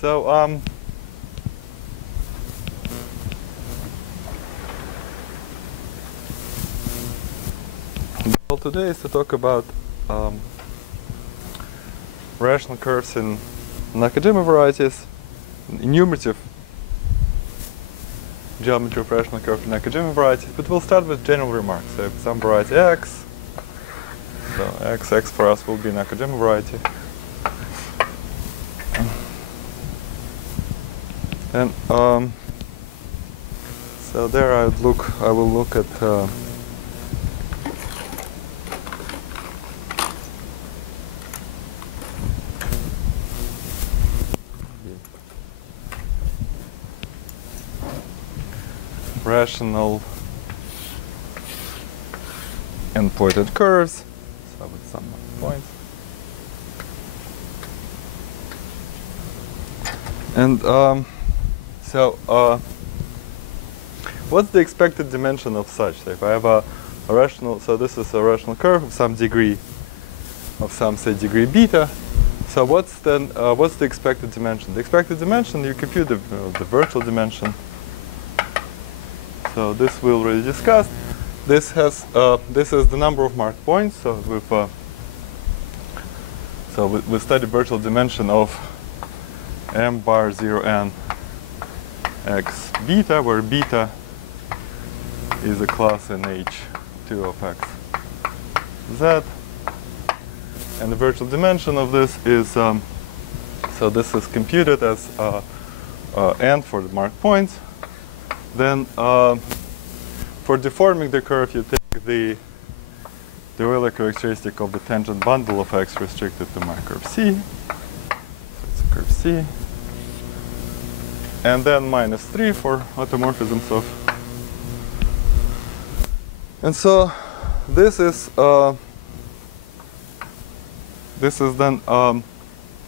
So the goal today is to talk about rational curves in Nakajima varieties, enumerative geometry of rational curve in Nakajima varieties, but we'll start with general remarks. So if some variety x, so x for us will be Nakajima variety. And so there I will look at rational and pointed curves, so with some points. And what's the expected dimension of such? So if I have a rational, so this is a rational curve of some degree, of some, say, degree beta. So what's the expected dimension? The expected dimension, you compute the virtual dimension. So this we already discussed. This has this is the number of marked points. So we study virtual dimension of m bar 0n x beta, where beta is a class in H2 of x z, and the virtual dimension of this is so this is computed as n for the marked points. Then for deforming the curve, you take the Euler characteristic of the tangent bundle of x restricted to my curve C. So it's a curve C. And then -3 for automorphisms of. And so this is then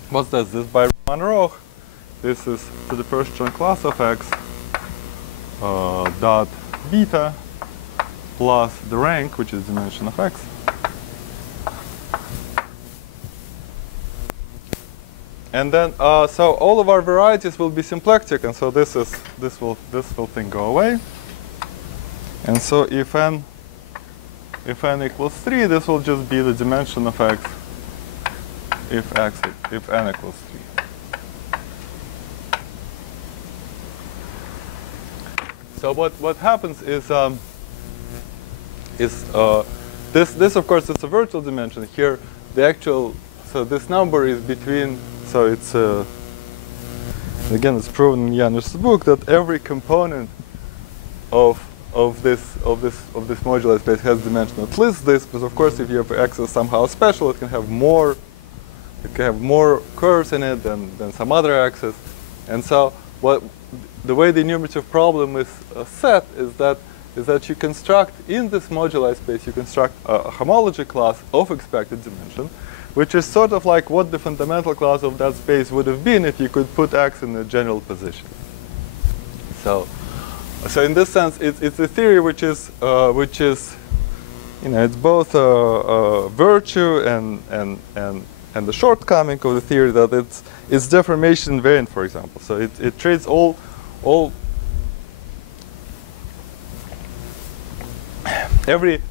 what's this? This by Riemann Roch. This is to the first Churn class of x dot beta plus the rank, which is dimension of x. And then so all of our varieties will be symplectic, and so this will thing go away. And so if n equals 3, this will just be the dimension of x if n equals 3. So what happens is this of course it's a virtual dimension. Here the actual, so this number is between, so it's again it's proven in Janusz's book that every component of this modular space has dimension at least this, but of course if you have x is somehow special, it can have more curves in it than some other axes. And so the way the enumerative problem is set is that you construct in this moduli space, you construct a homology class of expected dimension, which is sort of like what the fundamental class of that space would have been if you could put x in a general position. So in this sense, it's a theory which is it's both a virtue and the shortcoming of the theory that it's deformation invariant, for example. So it treats all every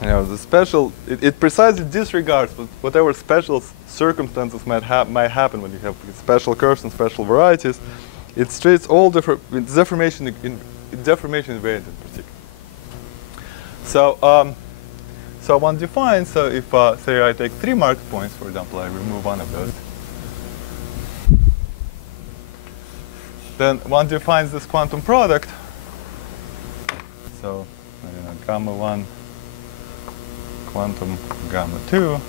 the special, it precisely disregards whatever special circumstances might happen when you have special curves and special varieties. It treats all deformation invariant in particular. So one defines, so if say I take 3 marked points, for example, I remove one of those, then one defines this quantum product. So gamma 1, quantum gamma 2,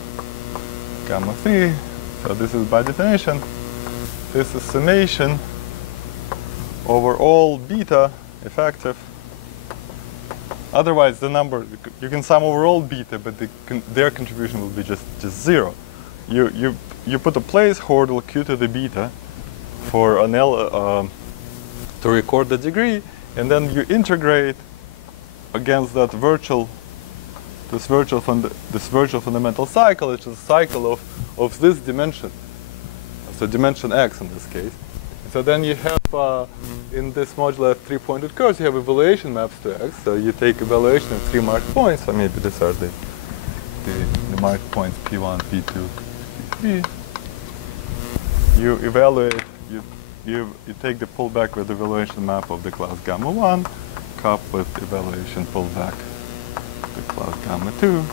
gamma 3. So this is by definition, this is summation over all beta effective. Otherwise, the number, you can sum over all beta, but their contribution will be just 0. You put a placeholder q to the beta for an L to record the degree, and then you integrate against that this virtual fundamental cycle, which is a cycle of this dimension. so dimension x in this case. So then you have, in this modular 3-pointed curves, you have evaluation maps to x. So you take evaluation at 3 marked points. So maybe these are the marked points p1, p2, p3. You evaluate, you take the pullback with evaluation map of the class gamma 1, cup with evaluation pullback the class gamma 2,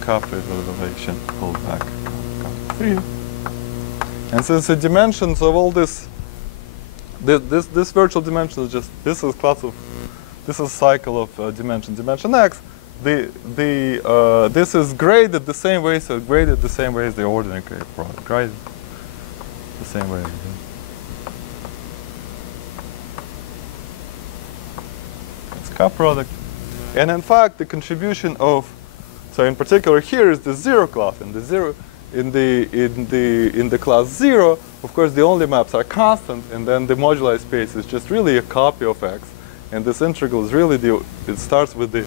cup with evaluation pullback gamma 3. And since the dimensions of all this virtual dimension is just, this is a cycle of dimension x. This is graded the same way, so graded the same way as the ordinary product, right? The same way. It's cup product. And in fact, the contribution of, so in particular here is the zero class, and the zero in the class 0, of course the only maps are constant, and then the moduli space is just really a copy of x, and this integral is really it starts with the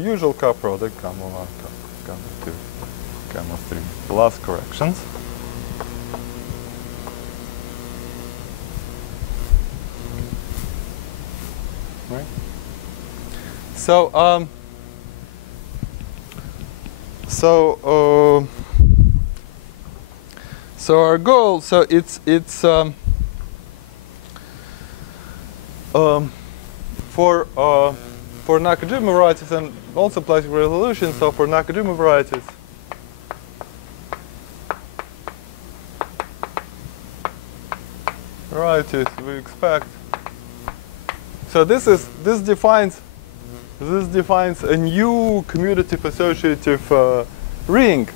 usual cup product, gamma 1, gamma 2, gamma 3 plus corrections. Right. So our goal, so it's for Nakajima varieties and also plastic resolution. So for Nakajima varieties, we expect. So this defines a new commutative associative ring.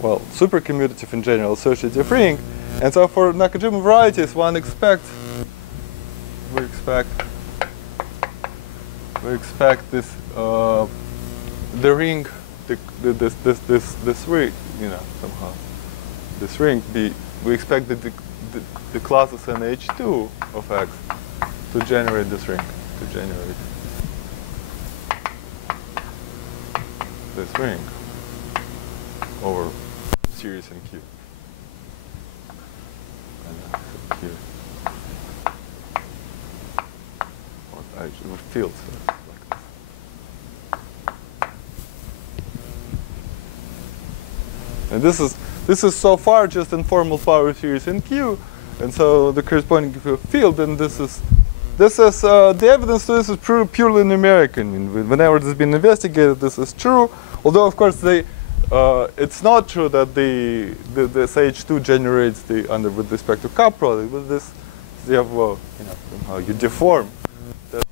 Well, supercommutative in general, associative ring. And so for Nakajima varieties, we expect this the ring, this ring, somehow this ring we expect the classes in H2 of X to generate this ring, this ring over series in Q. And here. Or actually fields like this. And this is so far just informal power series in Q, and so the corresponding field, and this is the evidence to this is purely numeric. I mean, whenever this has been investigated, this is true. Although of course it's not true that this H2 generates with respect to cup product. With this, you have somehow you deform.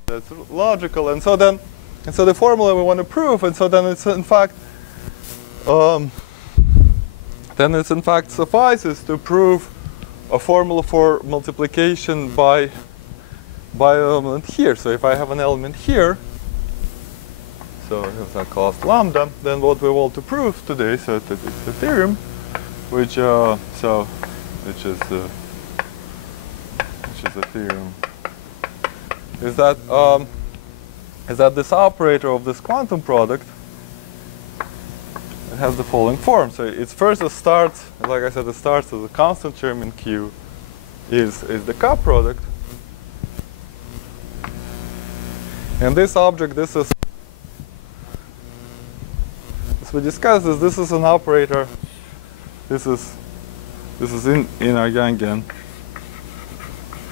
That's logical, and so the formula we want to prove, and so then it's in fact suffices to prove a formula for multiplication by element here. So if I have an element here, so if I cost lambda, then what we want to prove today, so it's a theorem, which is a theorem, is that this operator of this quantum product, it has the following form. So it's first it starts, like I said, it starts as a constant term in Q, is the cup product, and this object, this we discussed this is an operator. This is in our Yangian.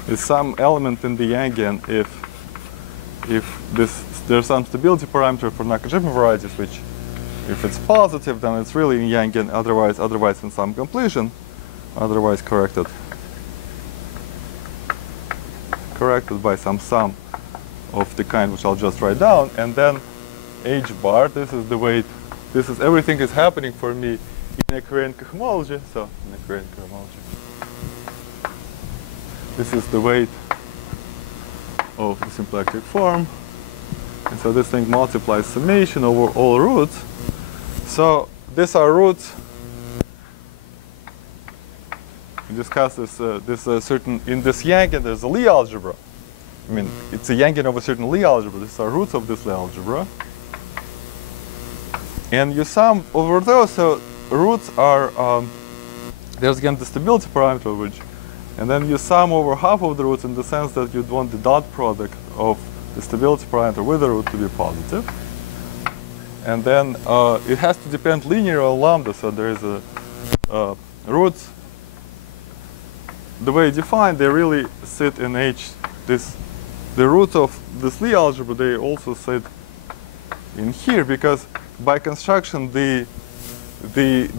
Is some element in the Yangian if there's some stability parameter for Nakajima varieties, which if it's positive, then it's really in Yangian. Otherwise in some completion. Otherwise corrected by some sum of the kind which I'll just write down, and then H bar. This is the weight. This is everything is happening for me in a covariant cohomology. So in a covariant cohomology, this is the weight of the symplectic form, and so this thing multiplies summation over all roots. So these are roots. We discussed this. Certain in this Yangian there's a Lie algebra. I mean, it's a Yangian of a certain Lie algebra. These are roots of this Lie algebra. And you sum over those, so roots are there's again the stability parameter, which, and then you sum over half of the roots in the sense that you'd want the dot product of the stability parameter with the root to be positive. And then it has to depend linearly on lambda, so there is a roots. The way defined, they really sit in H. The roots of this Lie algebra, they also sit in here, because by construction the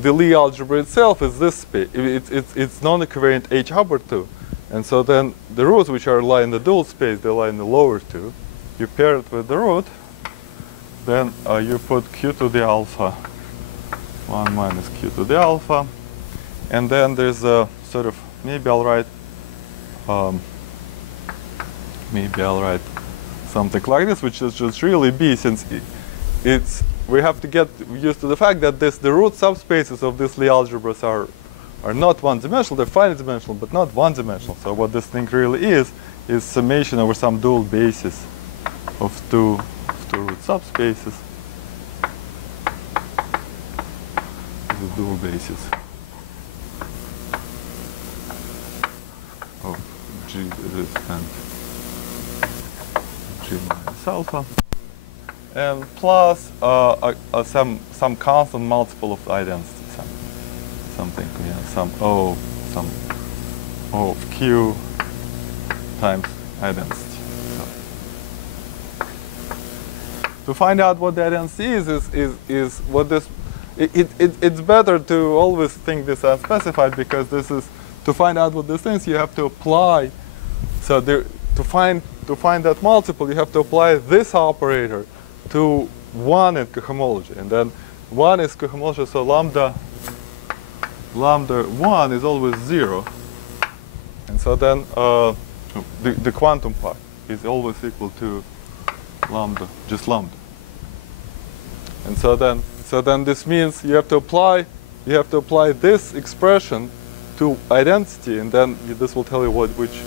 Lie algebra itself is this space. It's non-equivariant H upper 2, and so then the roots which lie in the dual space, they lie in the lower 2. You pair it with the root, then you put q to the alpha 1 minus q to the alpha, and then there's a sort of, maybe I'll write something like this, which is just really B, since we have to get used to the fact that the root subspaces of these Lie algebras are not one-dimensional. They're finite dimensional, but not one-dimensional. So what this thing really is summation over some dual basis of two root subspaces. This is dual basis of G and G minus alpha, and plus some constant multiple of identity, something, yeah, some O of Q times identity. To find out what the identity is what this. It's better to always think this unspecified, because this is, to find out what this is, you have to apply. So to find that multiple, you have to apply this operator to 1 in cohomology, and then 1 is cohomology, so lambda 1 is always 0, and so then the quantum part is always equal to lambda, just lambda. And so then this means you have to apply this expression to identity, and then this will tell you which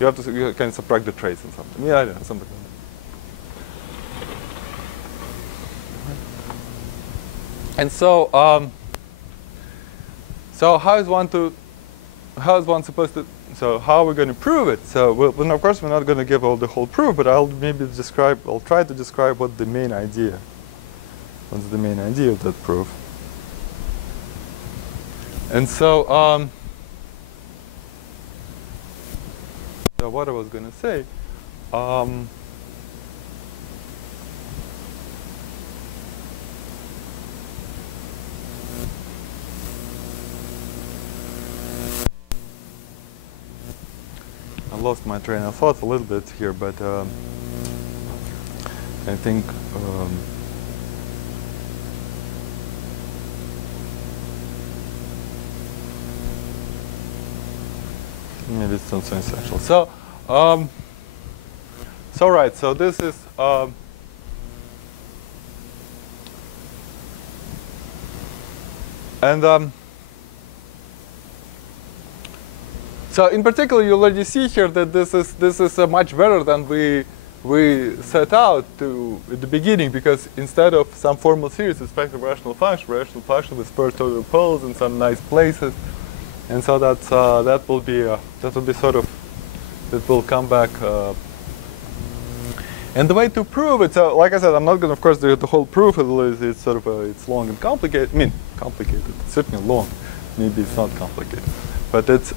you can subtract the trace and something. Yeah, something like that. And so how is one supposed to? So how are we going to prove it? So well, of course we're not going to give all the whole proof, but I'll try to describe what the main idea. What's the main idea of that proof? And so what I was going to say. I lost my train of thought a little bit here, but I think maybe it's not so essential. So, right. So this is so in particular, you already see here that this is much better than we set out to at the beginning, because instead of some formal series with respect to rational function with first order poles in some nice places, and so that will be sort of, that will come back. And the way to prove it, so like I said, I'm not going to, of course, do the whole proof. It's sort of it's long and complicated. I mean, complicated. It's certainly long. Maybe it's not complicated, but it's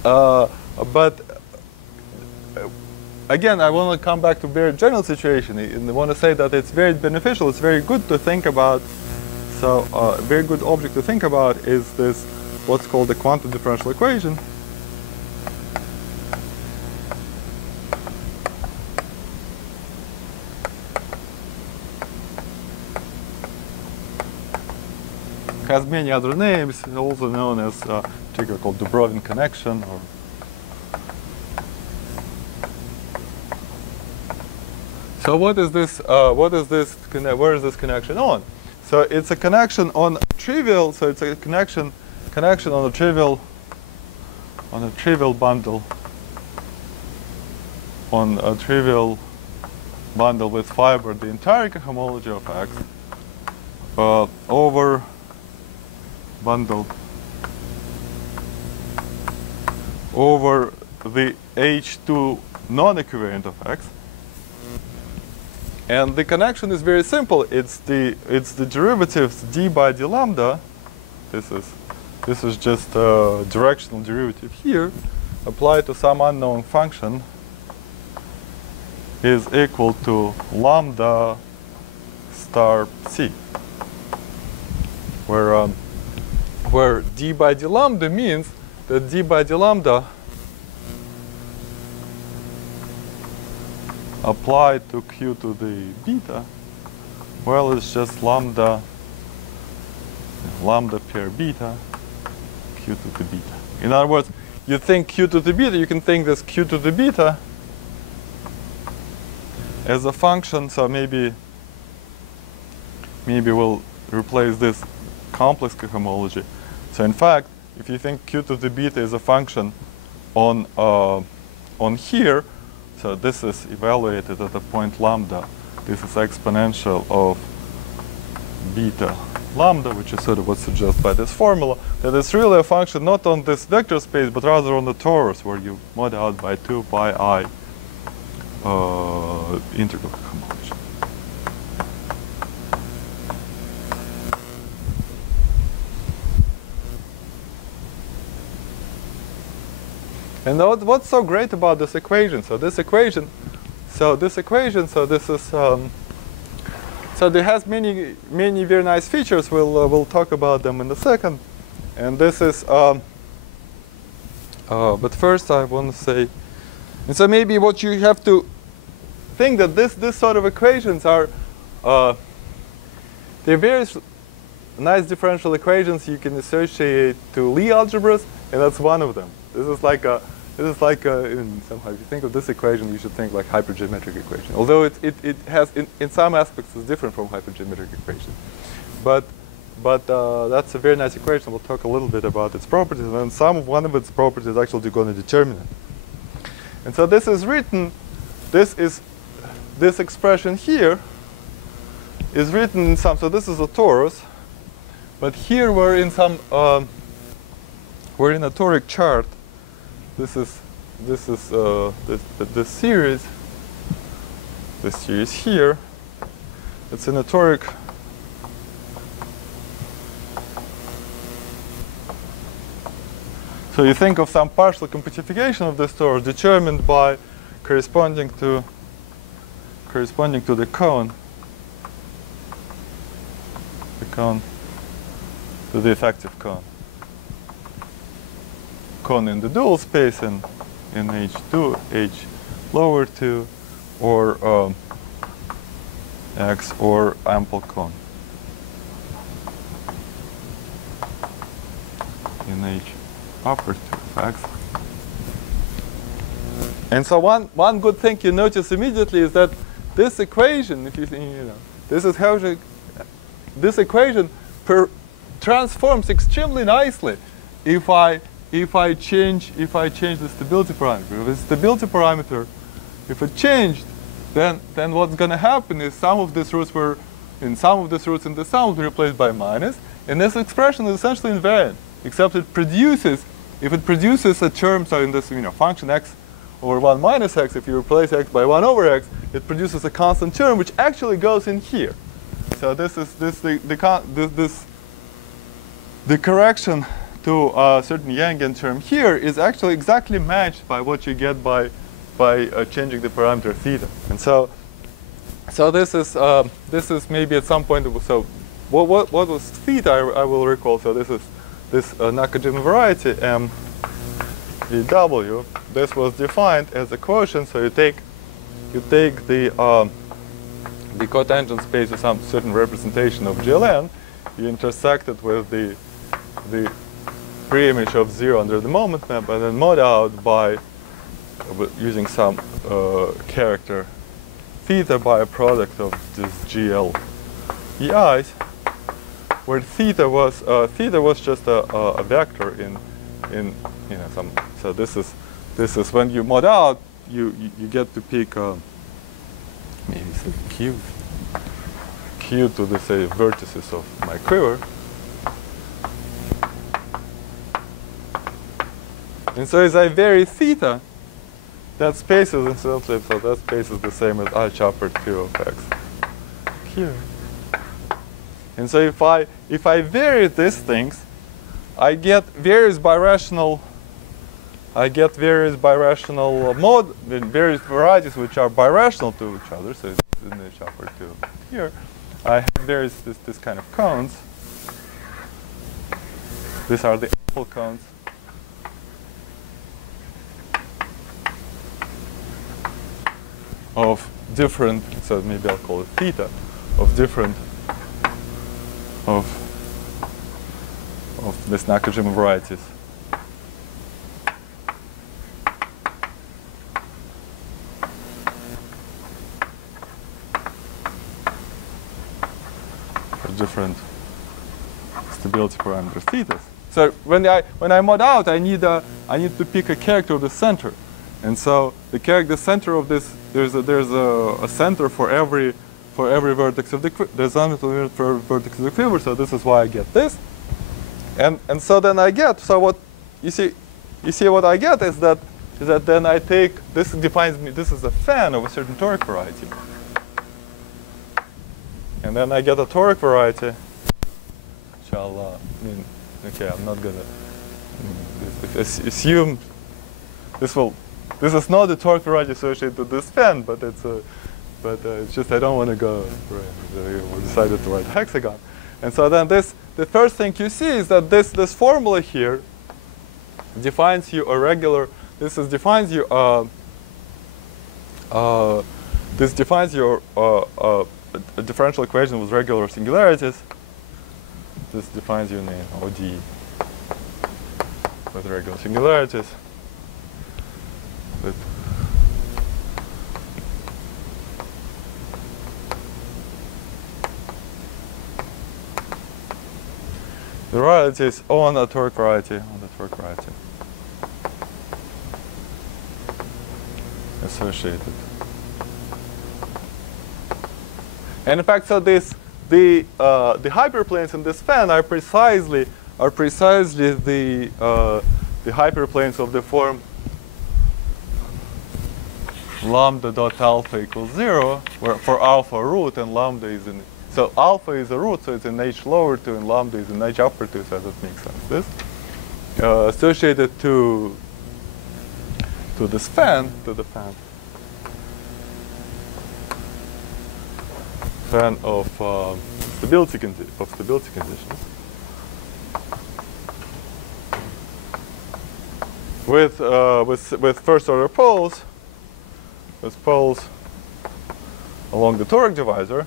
again, I want to come back to a very general situation, and I want to say that it's very beneficial. It's very good to think about. So a very good object to think about is this, what's called the quantum differential equation. Has many other names, also known as particularly called Dubrovin connection. Or so what is this? Where is this connection on? So it's a connection on trivial. So it's a connection on a trivial bundle. On a trivial bundle with fiber, the entire cohomology of X over bundle over the H2 non-equivariant of x. And the connection is very simple. It's the derivatives d by d lambda. This is just a directional derivative here, applied to some unknown function, is equal to lambda star c, where d by d lambda means that d by d lambda applied to q to the beta, well, it's just lambda pair beta q to the beta. In other words, you think q to the beta, you can think this q to the beta as a function. So maybe we'll replace this complex cohomology. So in fact, if you think q to the beta is a function on here, so this is evaluated at the point lambda. This is exponential of beta lambda, which is sort of what's suggested by this formula, that it's really a function not on this vector space, but rather on the torus, where you mod out by 2 pi I integral cohomology. And what's so great about this equation? So this is so it has many very nice features. We'll talk about them in a second. And this is but first I want to say, and so maybe what you have to think that this sort of equations are they're various nice differential equations you can associate to Lie algebras, and that's one of them. This is like somehow if you think of this equation, you should think like hypergeometric equation. Although it has in some aspects is different from hypergeometric equation, but that's a very nice equation. We'll talk a little bit about its properties, and one of its properties is actually going to determine it. And so this is written. This expression here is written in some. So this is a torus, but here we're in a toric chart. This series here. It's in a toric. So you think of some partial compactification of this torus determined by corresponding to the cone, to the effective cone in the dual space in H2, H lower 2, or X, or ample cone in H upper 2 of X. And so one good thing you notice immediately is that this equation, if you think, this is how this equation transforms extremely nicely if I change the stability parameter. If the stability parameter, if it changed, then what's going to happen is some of these roots in the sum will be replaced by minus, and this expression is essentially invariant, except if it produces a term, so in this function x over 1 minus x, if you replace x by 1 over x, it produces a constant term which actually goes in here. So this is the correction to a certain Yangian term here is actually exactly matched by what you get by changing the parameter theta. And so this is maybe at some point. So what was theta? I will recall. So this is this Nakajima variety M VW. This was defined as a quotient. So you take the cotangent space of some certain representation of GLN. You intersect it with the pre-image of 0 under the moment map, and then mod out by using some character theta by a product of this GL EIs, where theta was just a vector in some. So this is when you mod out, you get to pick maybe say q to the say vertices of my quiver. And so as I vary theta, that space is incidentally, so that space is the same as I upper 2 of x here. And so if I vary these things, I get various birational various varieties which are birational to each other. So it's in H upper 2 here. I have various this kind of cones. These are the apple cones. Of different, so maybe I'll call it theta, of different of this Nakajima varieties. For different stability parameters thetas. So when I mod out, I need to pick a character of the center, and so the center of this, there's a center for every vertex of the there's a for vertex of the quiver. So this is why I get this, and so then I get, so what you see what I get is that then I take, this defines me, this is a fan of a certain toric variety, and then I get a toric variety. Okay, I'm not gonna assume this is not the toric variety associated with this fan, but it's just I don't want to go. We decided to write a hexagon, and so then the first thing you see is that this formula here defines you a regular. This defines you a differential equation with regular singularities. This defines you in ODE with regular singularities. The variety is on the toric variety, associated. And in fact, so the hyperplanes in this fan are precisely the hyperplanes of the form lambda dot alpha equals 0, where for alpha root and lambda is in, so alpha is a root, so it's in H lower 2 and lambda is in H upper 2, so that makes sense. This associated to this fan, fan of stability conditions with first order poles, with poles along the toric divisor.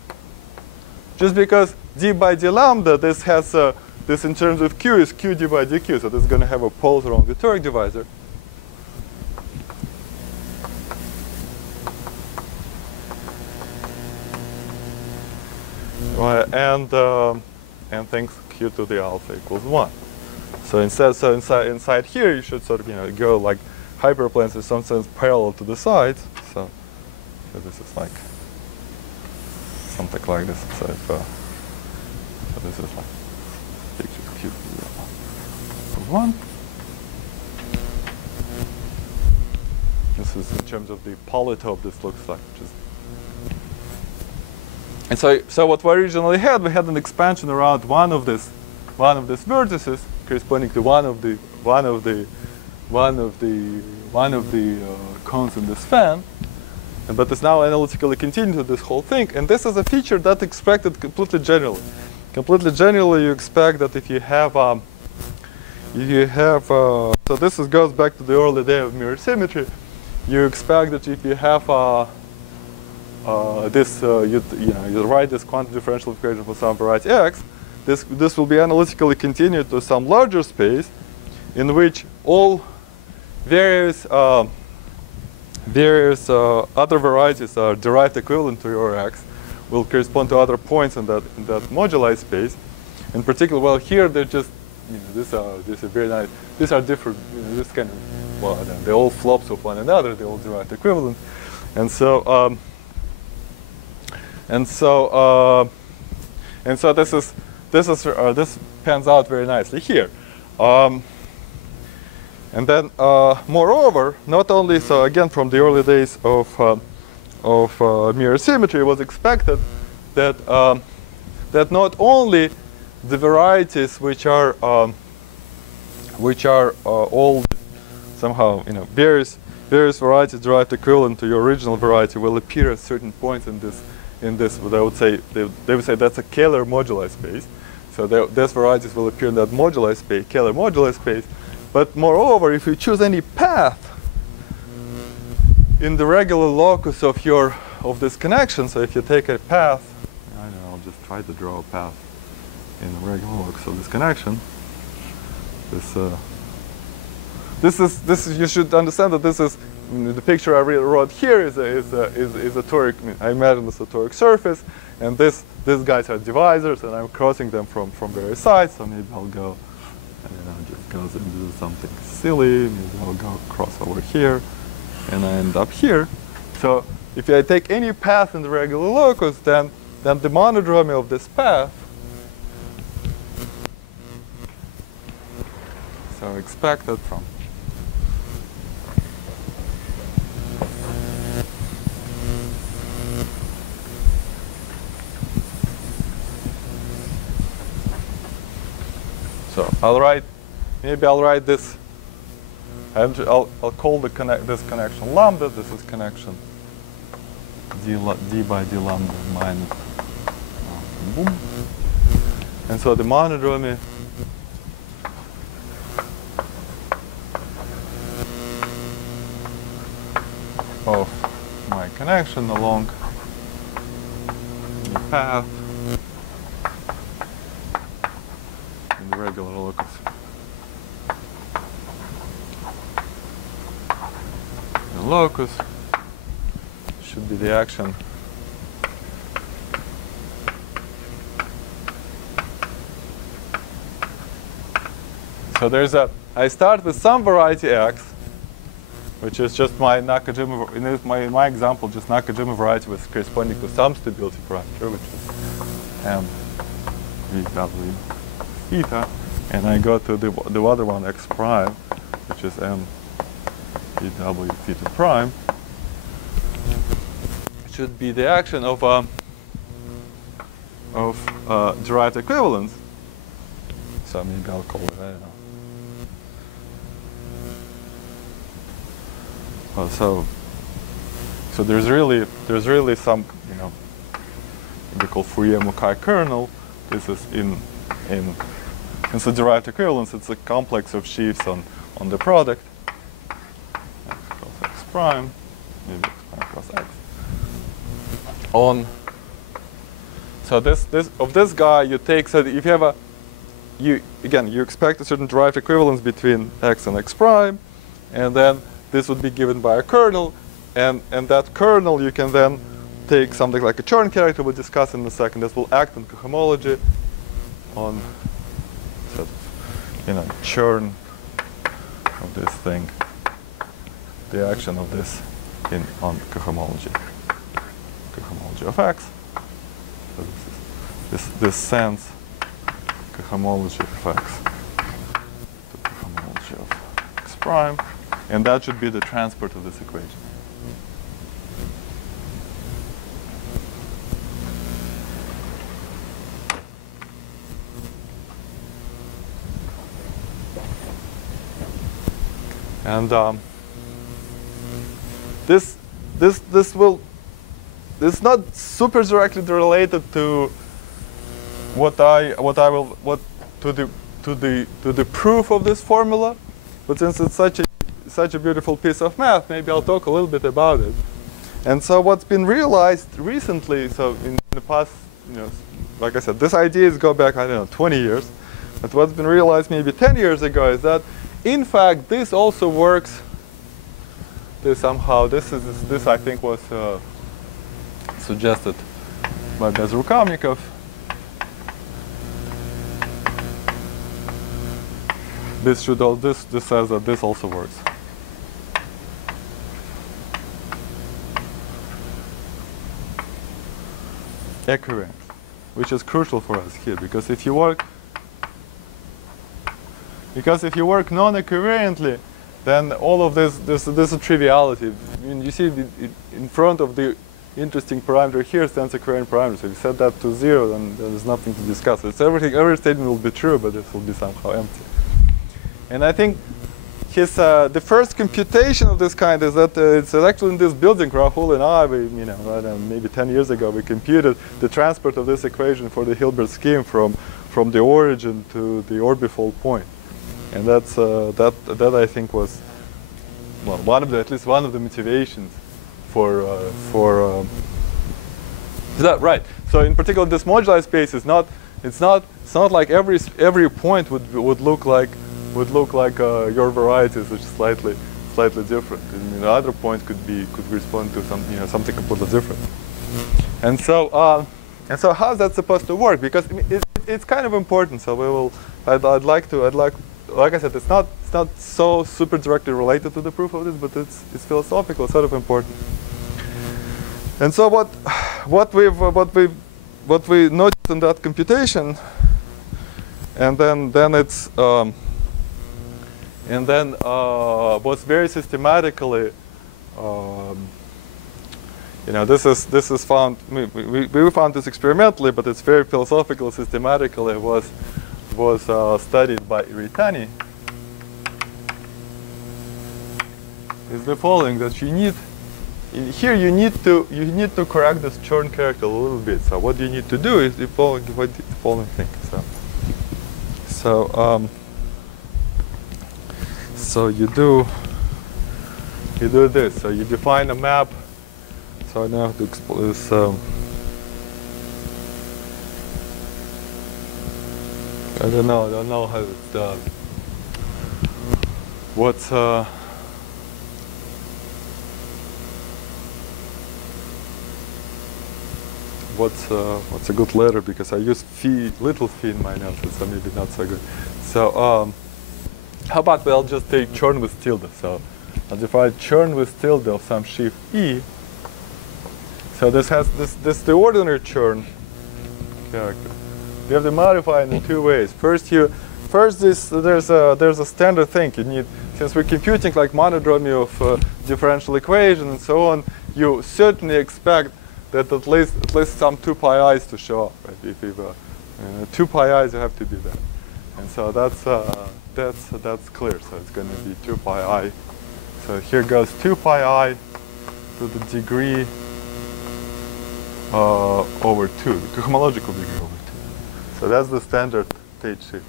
Just because d by d lambda, this has this in terms of q is q d by dq, so this is going to have a poles along the toric divisor. And things q to the alpha equals 1. So inside here you should sort of go like hyperplanes in some sense parallel to the sides. So this is like something like this. So this is like picture q to the alpha equals 1. This is in terms of the polytope this looks like, which is. And so what we originally had, we had an expansion around one of these vertices corresponding to one of the cones in this fan, but it's now analytically continued to this whole thing. And this is a feature that's expected completely generally. Completely generally, you expect that if you have so this goes back to the early day of mirror symmetry. You expect that if you have you write this quantum differential equation for some variety x, this will be analytically continued to some larger space in which all various other varieties are derived equivalent to your x will correspond to other points in that moduli space. In particular, well, here they're just these are very nice. These are different. This kind of they all flops with one another. They all derived equivalent, and so this pans out very nicely here. And then, moreover, not only so again from the early days of mirror symmetry, it was expected that that not only the varieties which are all somehow various varieties derived equivalent to your original variety will appear at certain points in this what I would say they would say that's a Kähler moduli space. So those varieties will appear in that moduli space, Kähler moduli space. But moreover, if you choose any path in the regular locus of this connection, so if you take a path, I don't know, I'll just try to draw a path in the regular locus of this connection. This is you should understand that this is the picture I wrote here is a toric. I imagine it's a toric surface, and these guys are divisors, and I'm crossing them from various sides. So maybe I'll go. Just goes into something silly. Maybe I'll go cross over here, and I end up here. So if I take any path in the regular locus, then the monodromy of this path. So expected from. So maybe I'll write this. I'll call this connection lambda. This is connection d by d lambda minus boom. And so the monodromy of my connection along the path in the regular locus. The locus should be the action so I start with some variety x, which is just my Nakajima, in my example, just Nakajima variety with corresponding to some stability parameter, which is m vw theta, and I go to the other one, x prime, which is m vw theta prime. It should be the action of derived equivalence. So maybe I'll call it, I don't know. So there's really some we call Fourier-Mukai kernel. This is in so derived equivalence. It's a complex of sheaves on the product x cross x prime, maybe x prime cross x. So this guy you take. So if you have you expect a certain derived equivalence between x and x prime, and then this would be given by a kernel, and that kernel you can then take something like a churn character we'll discuss in a second. This will act on cohomology, on sort of, churn of this thing, the action of this on cohomology of x. So this sends cohomology of x to cohomology of x prime. And that should be the transport of this equation. And this is not super directly related to to the proof of this formula, but since it's such a beautiful piece of math, maybe I'll talk a little bit about it. And so what's been realized recently, so in the past, like I said, these ideas go back, 20 years. But what's been realized maybe 10 years ago is that, in fact, this also works. This I think was suggested by Okounkov. This says that this also works. Equivalence, which is crucial for us here, because if you work non-equivariantly, then all of this is a triviality. I mean, you see in front of the interesting parameter here stands a covariant parameter. So if you set that to 0, then there's nothing to discuss. It's everything. Every statement will be true, but this will be somehow empty. And I think the first computation of this kind is that it's actually in this building. Rahul and I, I don't know, maybe 10 years ago, we computed the transport of this equation for the Hilbert scheme from the origin to the orbifold point. And that's that I think was, well, at least one of the motivations for that. Right. So in particular, this modular space is not. It's not like every point would look like your varieties, which is slightly different. I mean, other points could correspond to something completely different. And so how's that supposed to work? Because I mean, it's kind of important. So we will. I'd like I said, it's not so super directly related to the proof of this, but it's philosophical, sort of important. And so what we noticed in that computation, and then it's was very systematically, this is found. We found this experimentally, but it's very philosophical, systematically was studied by Iritani. Is the following, that you need to correct this churn character a little bit. So what you need to do is the following thing. So you do this. So you define a map. So I now have to explain this. I don't know how it's done. What's a good letter, because I use little phi in my analysis, so maybe not so good. So how about I'll just take churn with tilde. So I'll define churn with tilde of some sheaf E. So this has the ordinary churn character. You have to modify it in two ways. There's a standard thing you need. Since we're computing like monodromy of differential equation and so on, you certainly expect that at least some 2 pi i's to show up. Right? If you've 2 pi i's, you have to be there. And so that's clear. So it's going to be 2 pi I. So here goes 2 pi I to the degree over 2, the homological degree over 2. So that's the standard state shift.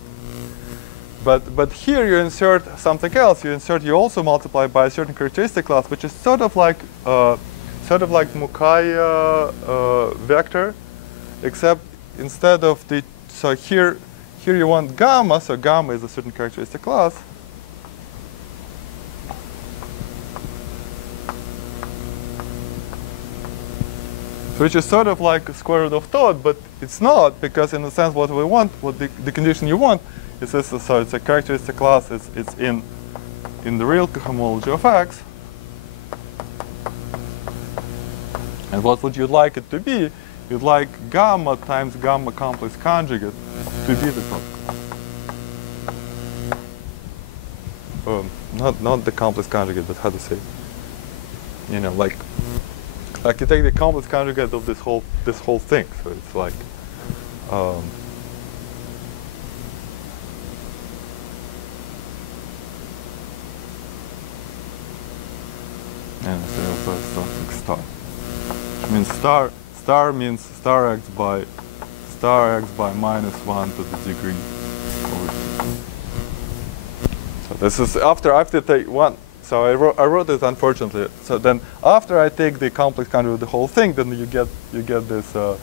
But here you insert something else. You also multiply by a certain characteristic class, which is sort of like Mukai vector, except instead of the, so here you want gamma. So gamma is a certain characteristic class. Which is sort of like a square root of thought, but it's not, because in a sense what we want, what the condition you want, is this. So it's a characteristic class. It's in the real cohomology of X. And what would you like it to be? You'd like gamma times gamma complex conjugate to be the top. Not the complex conjugate, but how to say? Like you take the complex conjugate of this whole thing, so it's like and instead of something star. Which means star means star x by -1 to the degree over 2. So this is after I have to take one. So I wrote it unfortunately. So then after I take the complex conjugate of the whole thing, then you get this -1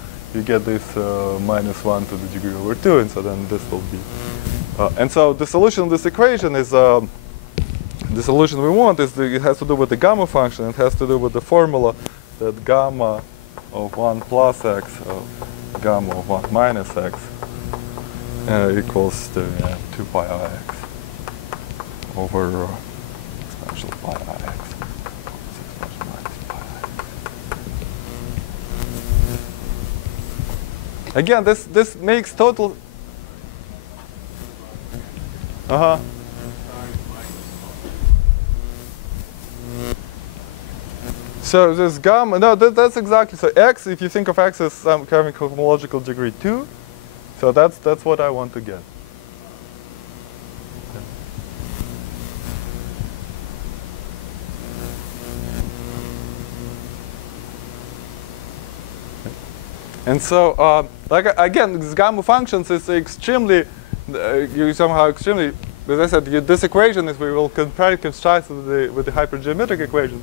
to the degree over 2, and so then this will be. And so the solution of this equation is the solution we want is it has to do with the gamma function. It has to do with the formula that gamma of 1 plus x of gamma of 1 minus x equals to 2 pi ix over. Pi ix. Again, this makes total. So this gamma, no, that's exactly, so x, if you think of x as having homological degree 2, so that's what I want to get. And so, like again, this gamma functions is extremely, as I said, this equation is we will compare it contrast with the hypergeometric equation,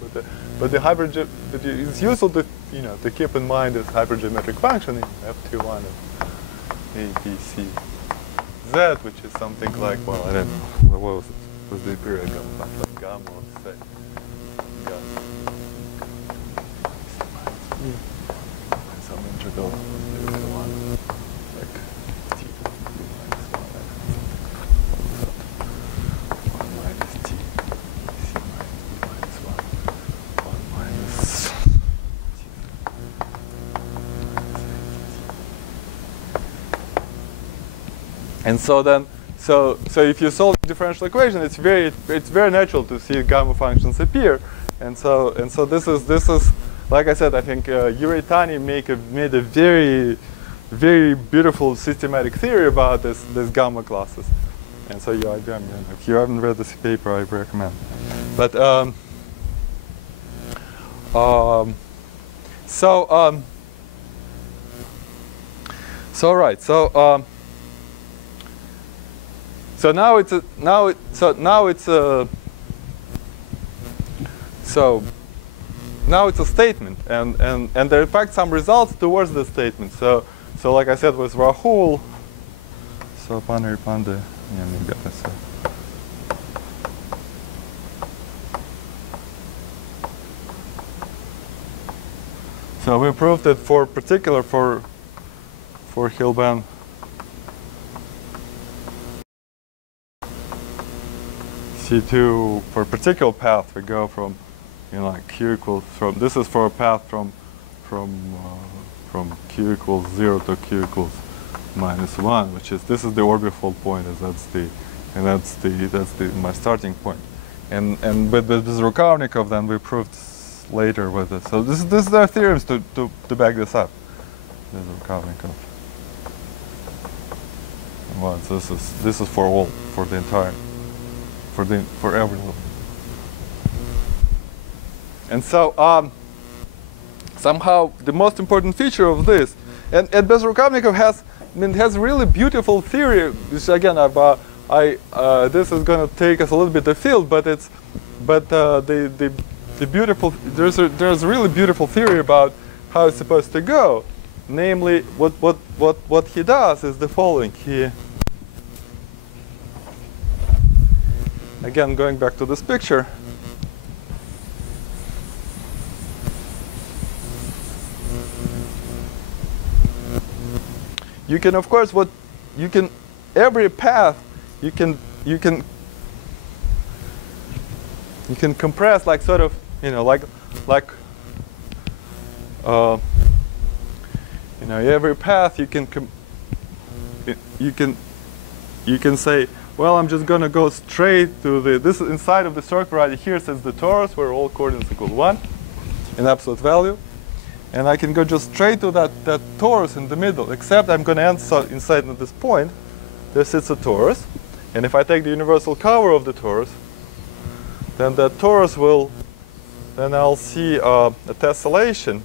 but it's useful to to keep in mind this hypergeometric function in F21 of A, B, C, Z, which is something like, well, I don't know, what was it? Was the period gamma, like gamma, let's say, gamma. Some integral of the one, like t minus 1 minus t, c minus 1 minus t. And so then, so if you solve the differential equation, it's very natural to see gamma functions appear, and so this is. Like I said, I think Uretani made a very beautiful systematic theory about this gamma classes, and so if you haven't read this paper, I recommend. But now it's a statement, and there are in fact some results towards the statement. So like I said with Rahul, so Panaripande, yeah, maybe I said. So we proved that for Hilbert C2 for a particular path we go from like q equals this is for a path from q equals 0 to q equals -1, which is this is the orbifold point, that's my starting point, and with Okounkov then we proved later with it. So this is our theorems to back this up. This is Okounkov. Well, this is for all, for the entire, for everyone. And so somehow the most important feature of this, and Okounkov has really beautiful theory. Which again, this is going to take us a little bit afield, but the beautiful there's a really beautiful theory about how it's supposed to go. Namely, what he does is the following. Again, going back to this picture. You can, of course, every path you can compress, like sort of, every path you can say, well, I'm just gonna go straight to this inside of the circle right here says the torus where all coordinates equal 1 in absolute value. And I can go just straight to that torus in the middle, except I'm going to end inside of this point. There sits a torus. And if I take the universal cover of the torus, then that torus then I'll see a tessellation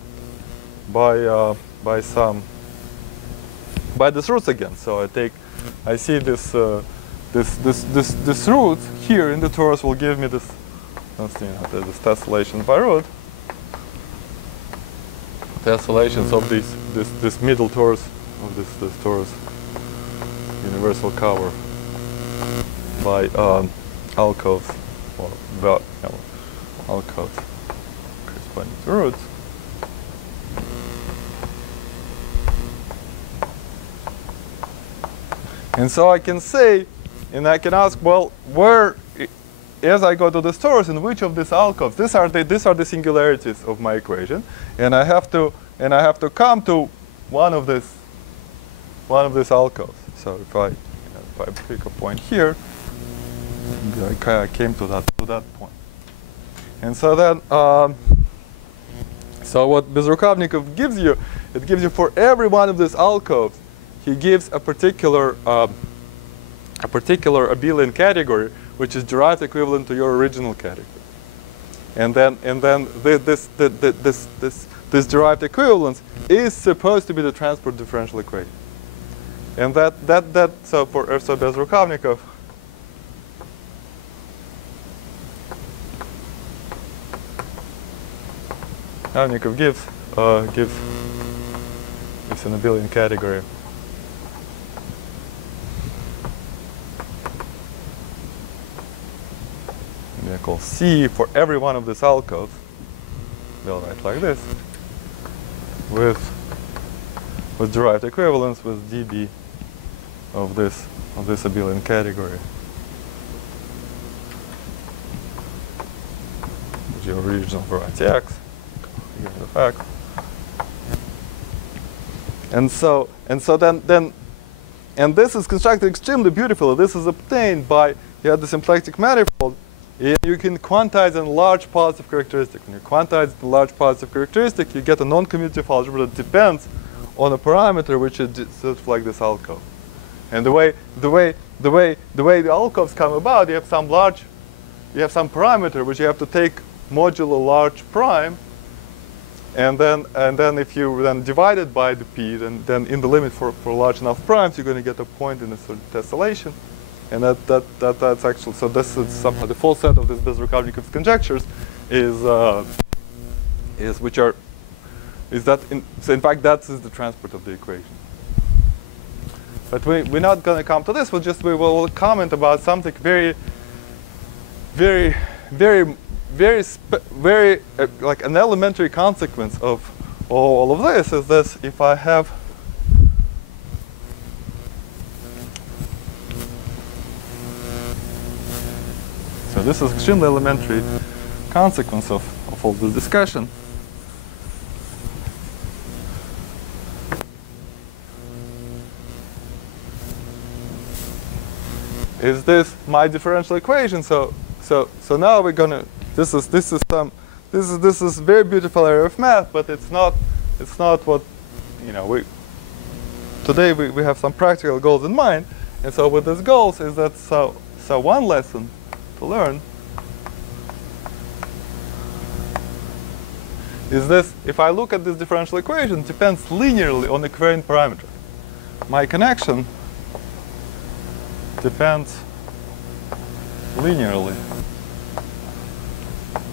by this roots again. So I see this root here in the torus will give me this tessellation by root. Tessellations of this middle torus of this torus universal cover by alcove or alcove corresponding to roots. And so I can say, and I can ask, well, where, as I go to this torus, in which of these alcoves? These are the singularities of my equation, and I have to come to one of these alcoves. So if I pick a point here, I came to that point, and so then So what Bezrukovnikov gives you, it gives you for every one of these alcoves, he gives a particular abelian category, which is derived equivalent to your original category. And then this derived equivalence is supposed to be the transport differential equation. And so for Bezrukovnikov, gives an abelian category. We call C for every one of these alcoves. We'll write like this, with derived equivalence with dB of this abelian category. Your original variety X. Here's the fact. And this is constructed extremely beautifully. This is obtained by, you have the symplectic manifold, and you can quantize a large positive characteristic. When you quantize the large positive characteristic, you get a non-commutative algebra that depends on a parameter which is sort of like this alcove. And the way the alcoves come about, you have some parameter which you have to take modulo large prime, and then if you then divide it by the p, then in the limit for large enough primes, you're going to get a point in a sort of tessellation, and that's actually, so this is somehow the full set of this Bezrukovnikov's conjectures so in fact that is the transport of the equation. But we're not going to come to this. We will comment about something very like an elementary consequence of all of this is this: if I have so this is extremely elementary consequence of all this discussion. Is this my differential equation? So now we're gonna. This is very beautiful area of math, but it's not what today we have some practical goals in mind, and so with these goals is that so one lesson to learn is this: if I look at this differential equation, it depends linearly on the covariant parameter. My connection depends linearly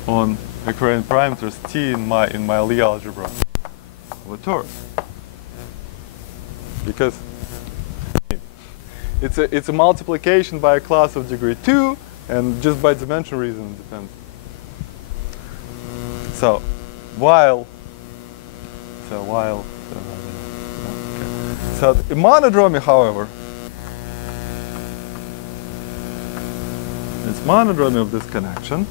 on equivalent parameters t in my Lie algebra of a torus, because it's a multiplication by a class of degree 2, and just by dimension reason it depends. So the monodromy, however, it's monodromy of this connection.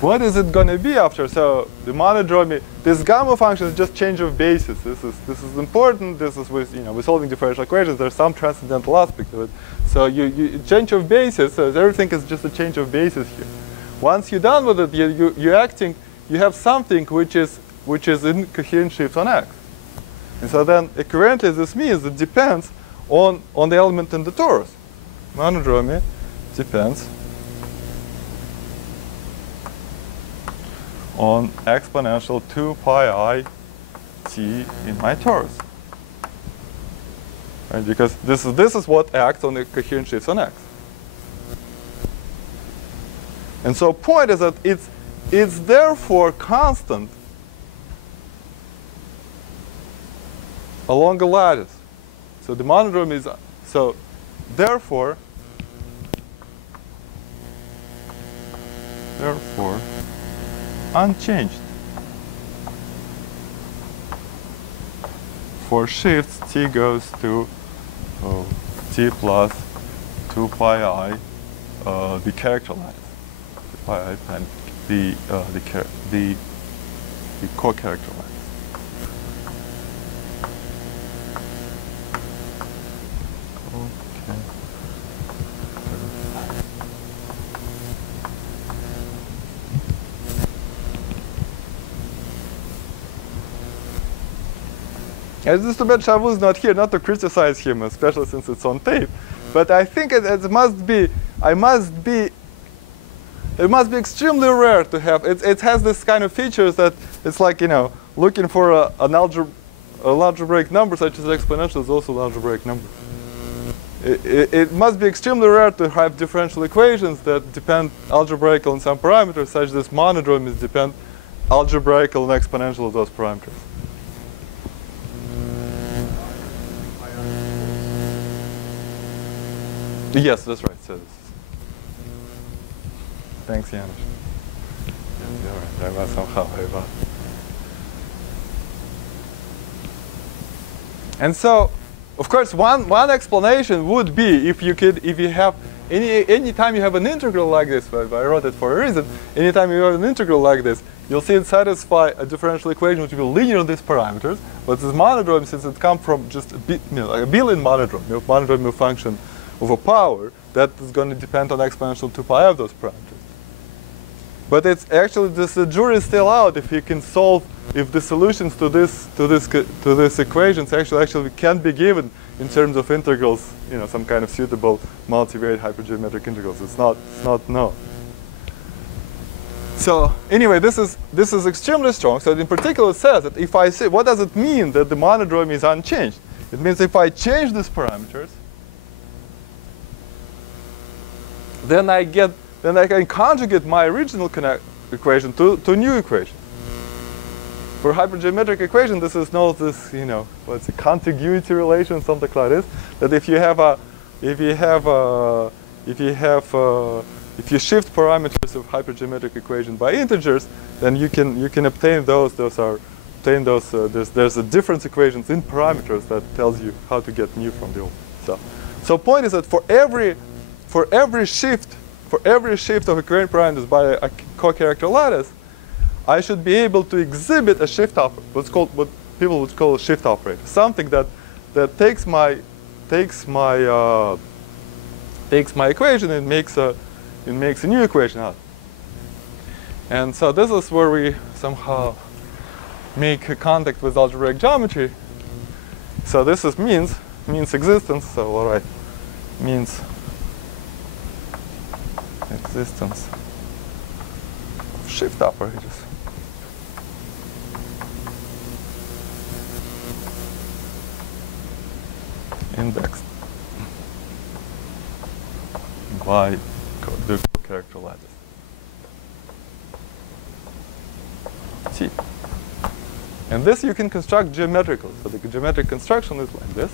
What is it going to be after? So the monodromy, this gamma function is just change of basis. This is important. This is with solving differential equations. There's some transcendental aspect of it. So you change of basis. So everything is just a change of basis here. Once you're done with it, you have something which is in coherent shifts on X. And so then equivalently this means it depends on the element in the torus. Monodromy depends on exponential 2 pi I t in my torus, right? Because this is what acts on the coherent shifts on X. And so point is that it's therefore constant along a lattice. So the monodromy is therefore unchanged for shifts t goes to t plus 2 pi I the character lattice, 2 pi I times the co-character lattice. It's just too bad Shavu's not here, not to criticize him, especially since it's on tape. But I think it must be extremely rare to have. It has this kind of features that it's like, you know, looking for an algebraic number such as exponential is also an algebraic number. It must be extremely rare to have differential equations that depend algebraically on some parameters, such that monodromies depend algebraically on exponential of those parameters. Yes, that's right. So thanks, Janusz. Yeah, right. I somehow. And so, of course, one explanation would be if you have any time you have an integral like this. I wrote it for a reason. Anytime you have an integral like this, you'll see it satisfy a differential equation which will be linear on these parameters. But this monodrome, since it comes from just like a Billian monodrome, monodrome function of a power, that is going to depend on exponential 2 pi of those parameters. But it's actually the jury is still out if you can solve, if the solutions to this equations actually can be given in terms of integrals, you know, some kind of suitable multivariate hypergeometric integrals. It's not known. So anyway, this is extremely strong. So in particular, it says that if I say, what does it mean that the monodrome is unchanged? It means if I change these parameters, then I can conjugate my original equation to a new equation. For hypergeometric equation, this is known as you know, what's a contiguity relation, something like this. That if you shift parameters of hypergeometric equation by integers, then you can obtain those. There's a difference equations in parameters that tells you how to get mu from the old. So point is that for every shift of equivalent parameters by a co-character lattice, I should be able to exhibit a shift operator, what people would call a shift operator, something that takes my equation and makes a new equation out. And so this is where we somehow make a contact with algebraic geometry. So this is means existence. So all right, means existence of shift operators. Indexed by the character lattice. T. And this you can construct geometrically. So the geometric construction is like this.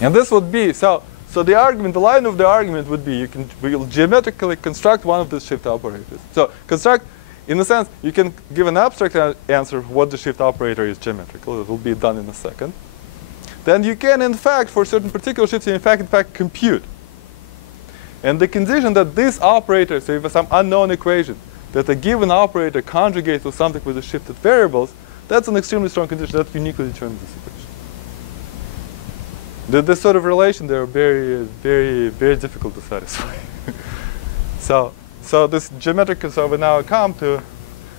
And this would be, so the argument, the line of the argument would be, we'll geometrically construct one of these shift operators. So construct, in a sense, you can give an abstract answer what the shift operator is geometrical. It will be done in a second. Then you can, in fact, for certain particular shifts, in fact, compute. And the condition that this operator, so if some unknown equation, that a given operator conjugates to something with the shifted variables, that's an extremely strong condition that uniquely determines this equation. This sort of relation, they're very, very, very difficult to satisfy. So this geometric, so we now come to,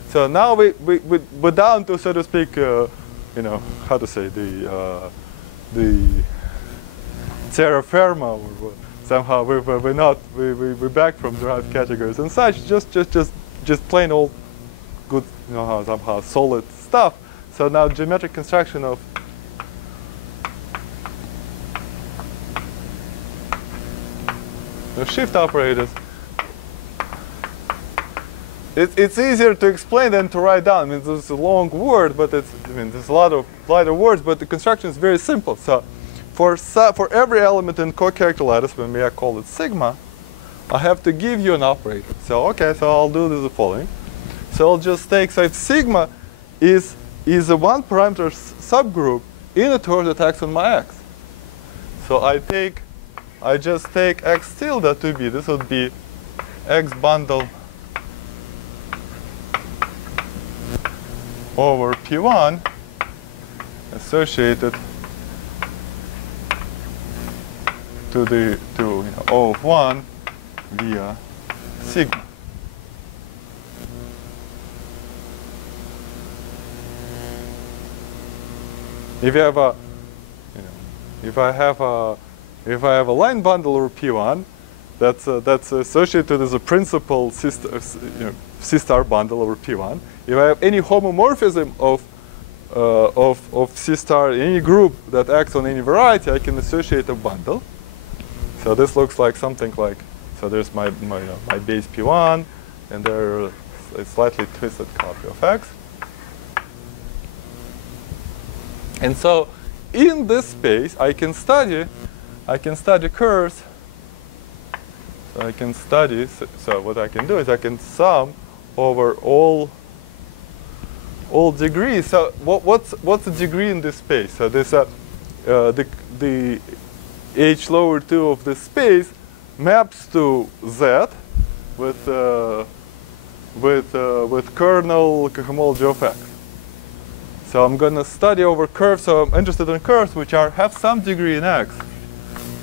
so now we're down to, so to speak, you know, how to say, the terra firma, or somehow we're back from derived categories and such, just plain old good, you know, somehow solid stuff. So now geometric construction of the shift operators. It's easier to explain than to write down. I mean, it's a long word, but there's a lot of lighter words, but the construction is very simple. So for every element in co-character lattice, when we call it sigma, I have to give you an operator. So okay, so I'll do the following. So I'll just take, so if sigma is a one parameter subgroup in a term that acts on my x. So I just take x tilde to be, this would be x bundle over P1 to O of 1 via sigma. If you have a, if I have a line bundle over P1, that's associated as a principal C star bundle over P1. If I have any homomorphism of C star in any group that acts on any variety, I can associate a bundle. So this looks like something like, so there's my base P1, and there's a slightly twisted copy of X. And so in this space, I can study curves. So I can study, so what I can do is I can sum over all degrees. So what's the degree in this space? So this the h lower 2 of this space maps to Z with kernel cohomology of X. So I'm going to study over curves. So I'm interested in curves which have some degree in X,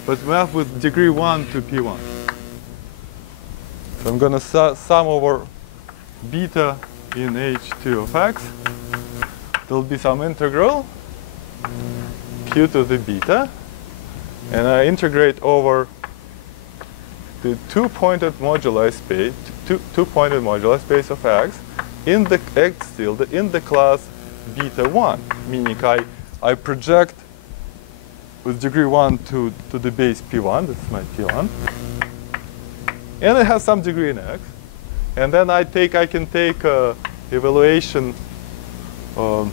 but map with degree 1 to P1. So I'm going to sum over beta in h2 of X. There'll be some integral q to the beta, and I integrate over the two-pointed moduli space, two-pointed moduli space of X in the X tilde in the class beta 1, meaning I project with degree 1 to the base P1. This is my P1, and it has some degree in X. And then I can take evaluation the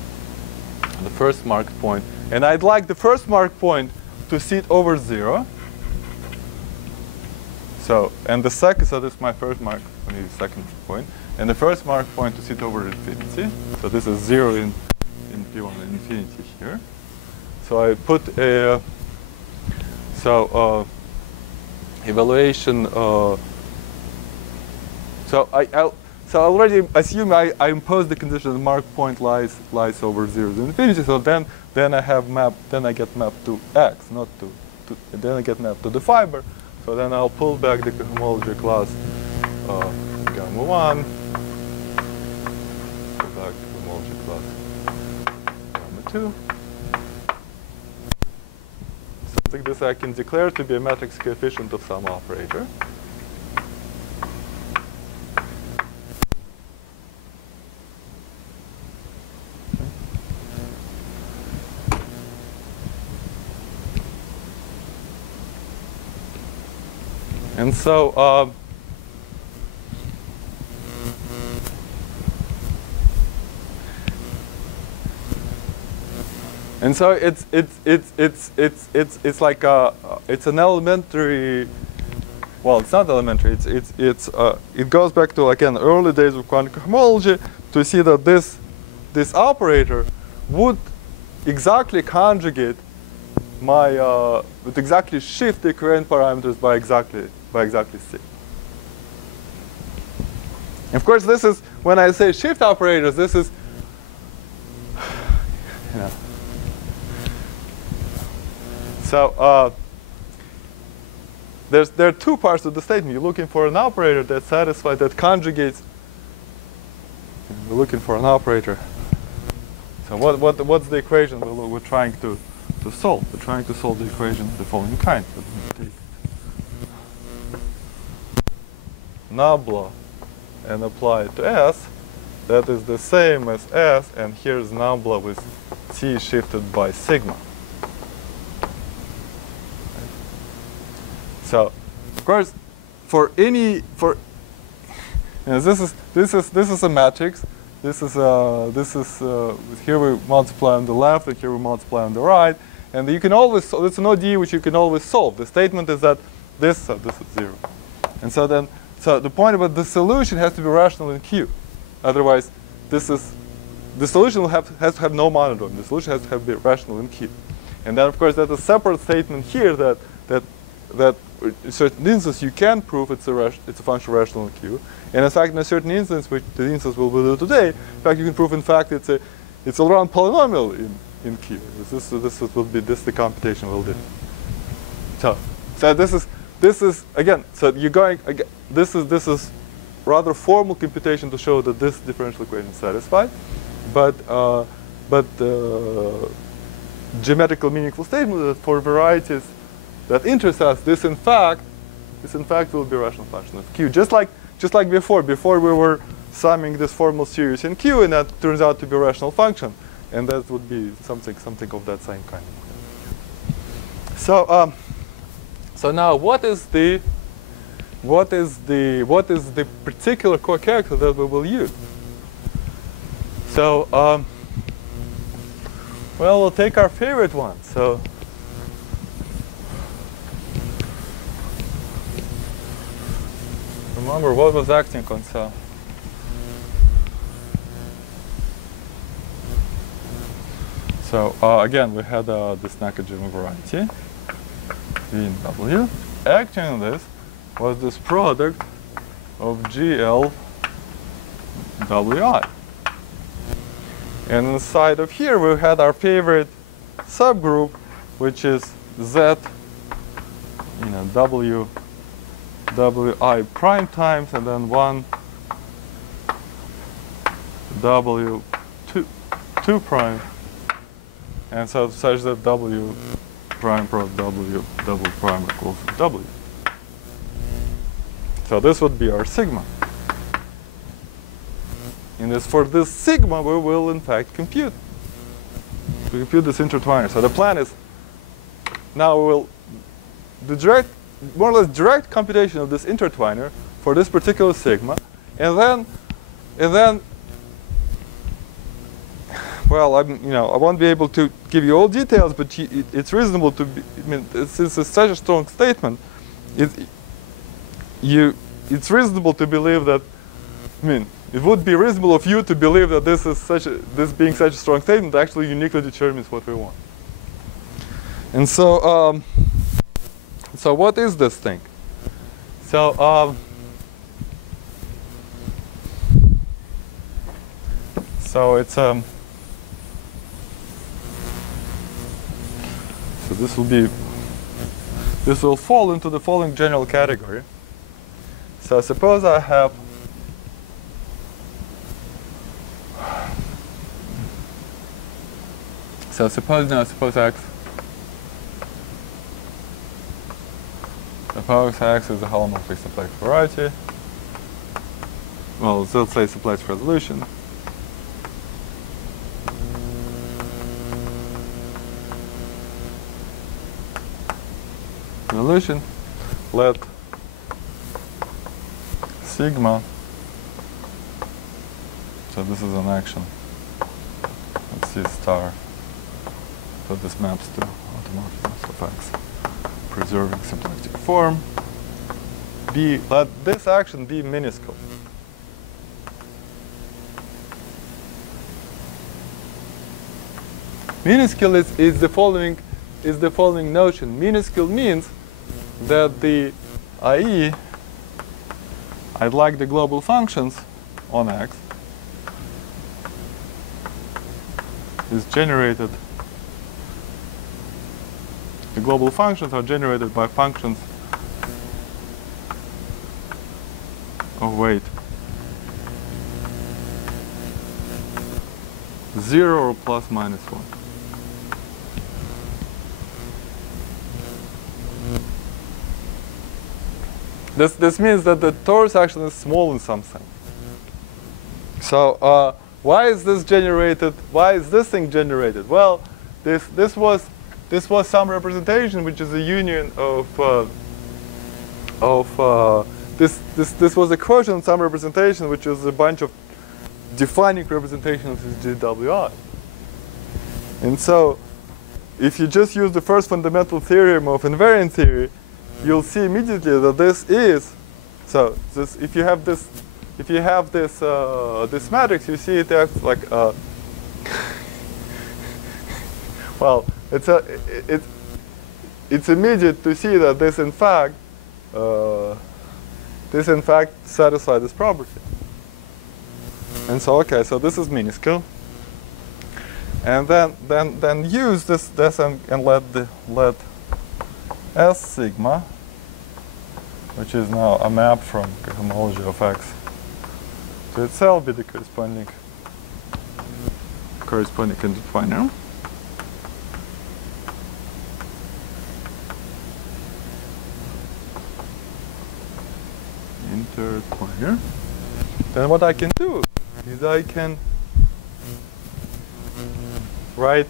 first marked point, and I'd like the first marked point to sit over 0. So and the second, so this is my first mark, the second point, and the first marked point to sit over infinity. So this is 0 in P1 and infinity here. So I put a evaluation. So I already assume I impose the condition the mark point lies over 0 to infinity. So then I get mapped to X, not to then I get mapped to the fiber. So then I'll pull back the cohomology class gamma 1, pull back the cohomology class gamma 2. Something this I can declare to be a matrix coefficient of some operator. And so, it's like it's an elementary. Well, it's not elementary. It goes back to again early days of quantum cohomology to see that this operator would exactly conjugate my would exactly shift the equivalent parameters by exactly C. Of course, this is when I say shift operators. This is So there are two parts of the statement. You're looking for an operator that satisfies, that conjugates. We're looking for an operator. So what's the equation we're trying to solve? We're trying to solve the equation of the following kind. Take nabla and apply it to S. That is the same as S, and here's nabla with T shifted by sigma. So, of course, this is a matrix. This is here we multiply on the left, and here we multiply on the right, and you can always. It's an ODE which you can always solve. The statement is that this is 0, and so the point about the solution has to be rational in Q. Otherwise, the solution has to have no monodrome. The solution has to be rational in Q, and then of course there's a separate statement here that in certain instance you can prove it's a function rational in Q, and in fact in a certain instance, which the instance we'll do today, in fact you can prove in fact it's a Laurent polynomial in Q. This is the computation we'll do. So So this is again. So you're going again. This is rather formal computation to show that this differential equation is satisfied, but geometrical meaningful statement that for varieties that interest us, this in fact will be a rational function of Q. Just like before. Before we were summing this formal series in Q, and that turns out to be a rational function, and that would be something of that same kind. So so now what is the particular core character that we will use? So well, we'll take our favorite one. So remember what was acting on cell. So again, we had this Nakajima variety, V and W. Acting on this was this product of GL WI. And inside of here, we had our favorite subgroup, which is Z, W, WI prime times, and then 1 W 2 prime. And so such that W prime product W double prime equals W. So this would be our sigma. And for this sigma, we will in fact compute. We compute this intertwiner. So the plan is now we will more or less direct computation of this intertwiner for this particular sigma, and then well, I won't be able to give you all details, but it's reasonable to be, since it's such a strong statement, it's reasonable to believe that, it would be reasonable of you to believe that this being such a strong statement actually uniquely determines what we want. And so, so what is this thing? So, so it's so this will fall into the following general category. So suppose I have suppose X is a holomorphic simplex variety. Well, let's say simplex resolution. Let sigma, so this is an action, let's see star, so this maps to automorphisms of X, preserving symplectic form, let this action be minuscule. Minuscule is the following notion. Minuscule means that i.e. I'd like the global functions on X is generated. The global functions are generated by functions of weight 0 or plus minus 1. This means that the torus action is small in some sense. So why is this generated? Why is this thing generated? Well, this was some representation which is a union of this was a quotient some representation which is a bunch of defining representations of GWI. And so if you just use the first fundamental theorem of invariant theory, you'll see immediately that this is if you have this this matrix, you see it acts like well, it's immediate to see that this in fact satisfies this property. And so so this is minuscule, and then use this and let S sigma, which is now a map from homology of X to itself, be the corresponding intertwiner. Then what I can do is I can write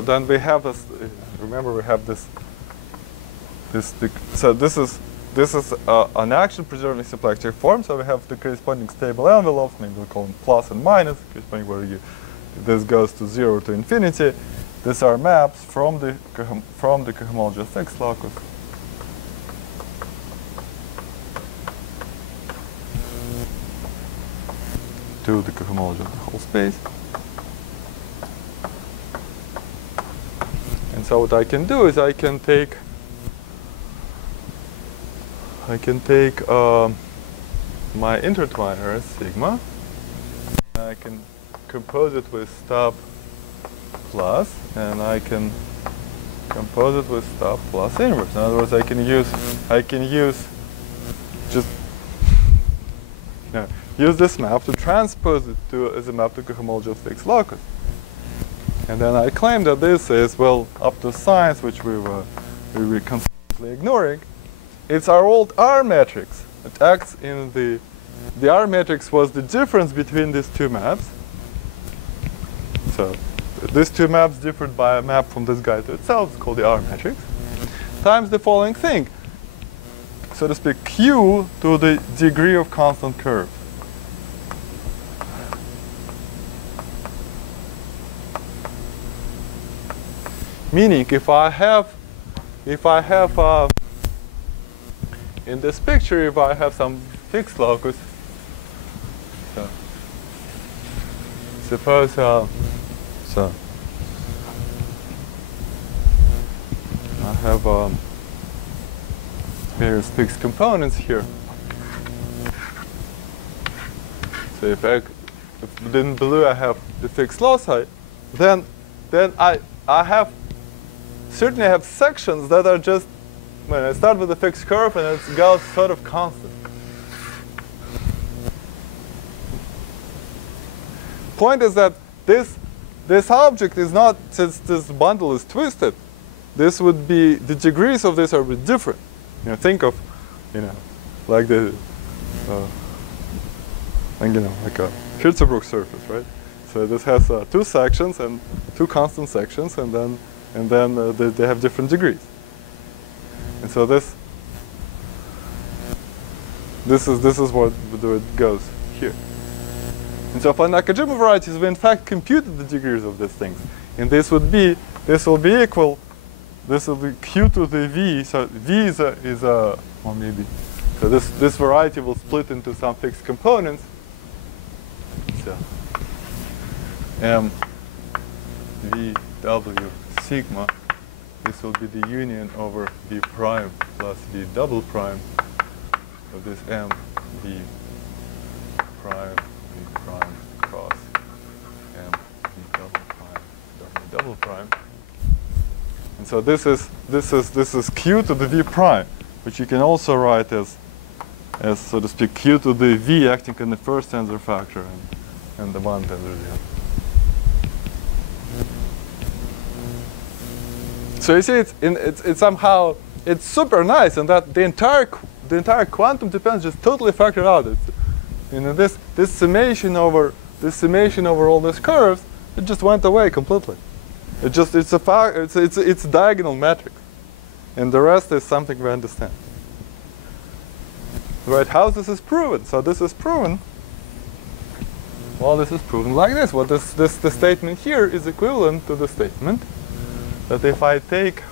then we have this. Remember, we have this. So this is an action preserving symplectic form. So we have the corresponding stable envelopes. Maybe we call them plus and minus, corresponding where this goes to 0 to infinity. These are maps from the cohomology of X locus to the cohomology of the whole space. And so what I can do is I can take my intertwiner as sigma, and I can compose it with stop plus, and I can compose it with stop plus inverse. In other words, I can use just use this map to transpose it as a map to cohomology of X locus. And then I claim that this is, well, up to science, which we were constantly ignoring. It's our old R matrix. It acts in the R matrix was the difference between these two maps. So these two maps differed by a map from this guy to itself. It's called the R matrix. Times the following thing. So to speak, Q to the degree of constant curve. Meaning, if I have in this picture, if I have some fixed locus, so suppose so I have various fixed components here. So if in blue I have the fixed loci, then I certainly have sections that are just, when I start with a fixed curve and it goes sort of constant. Point is that this object is not, since this bundle is twisted, this would be, the degrees of this are a bit different. Think of, like the, like a Hirzebruch surface, right? So this has 2 sections and 2 constant sections, and then they have different degrees. And so this is what it goes here. And so for Nakajima varieties, we in fact computed the degrees of these things. And this will be equal, this will be Q to the V. So V is a well, maybe. So this variety will split into some fixed components. So M V W sigma. This will be the union over V prime plus V double prime of this M V prime cross M V double prime. And so this is Q to the V prime, which you can also write as so to speak Q to the V acting on the first tensor factor and the one tensor the other. So you see, it's somehow, it's super nice, and that the entire quantum dependence just totally factored out. It's, this summation over all these curves, it just went away completely. It's a diagonal matrix, and the rest is something we understand. Right? How this is proven? So this is proven. Well, this is proven like this. What the statement here is equivalent to the statement that if I take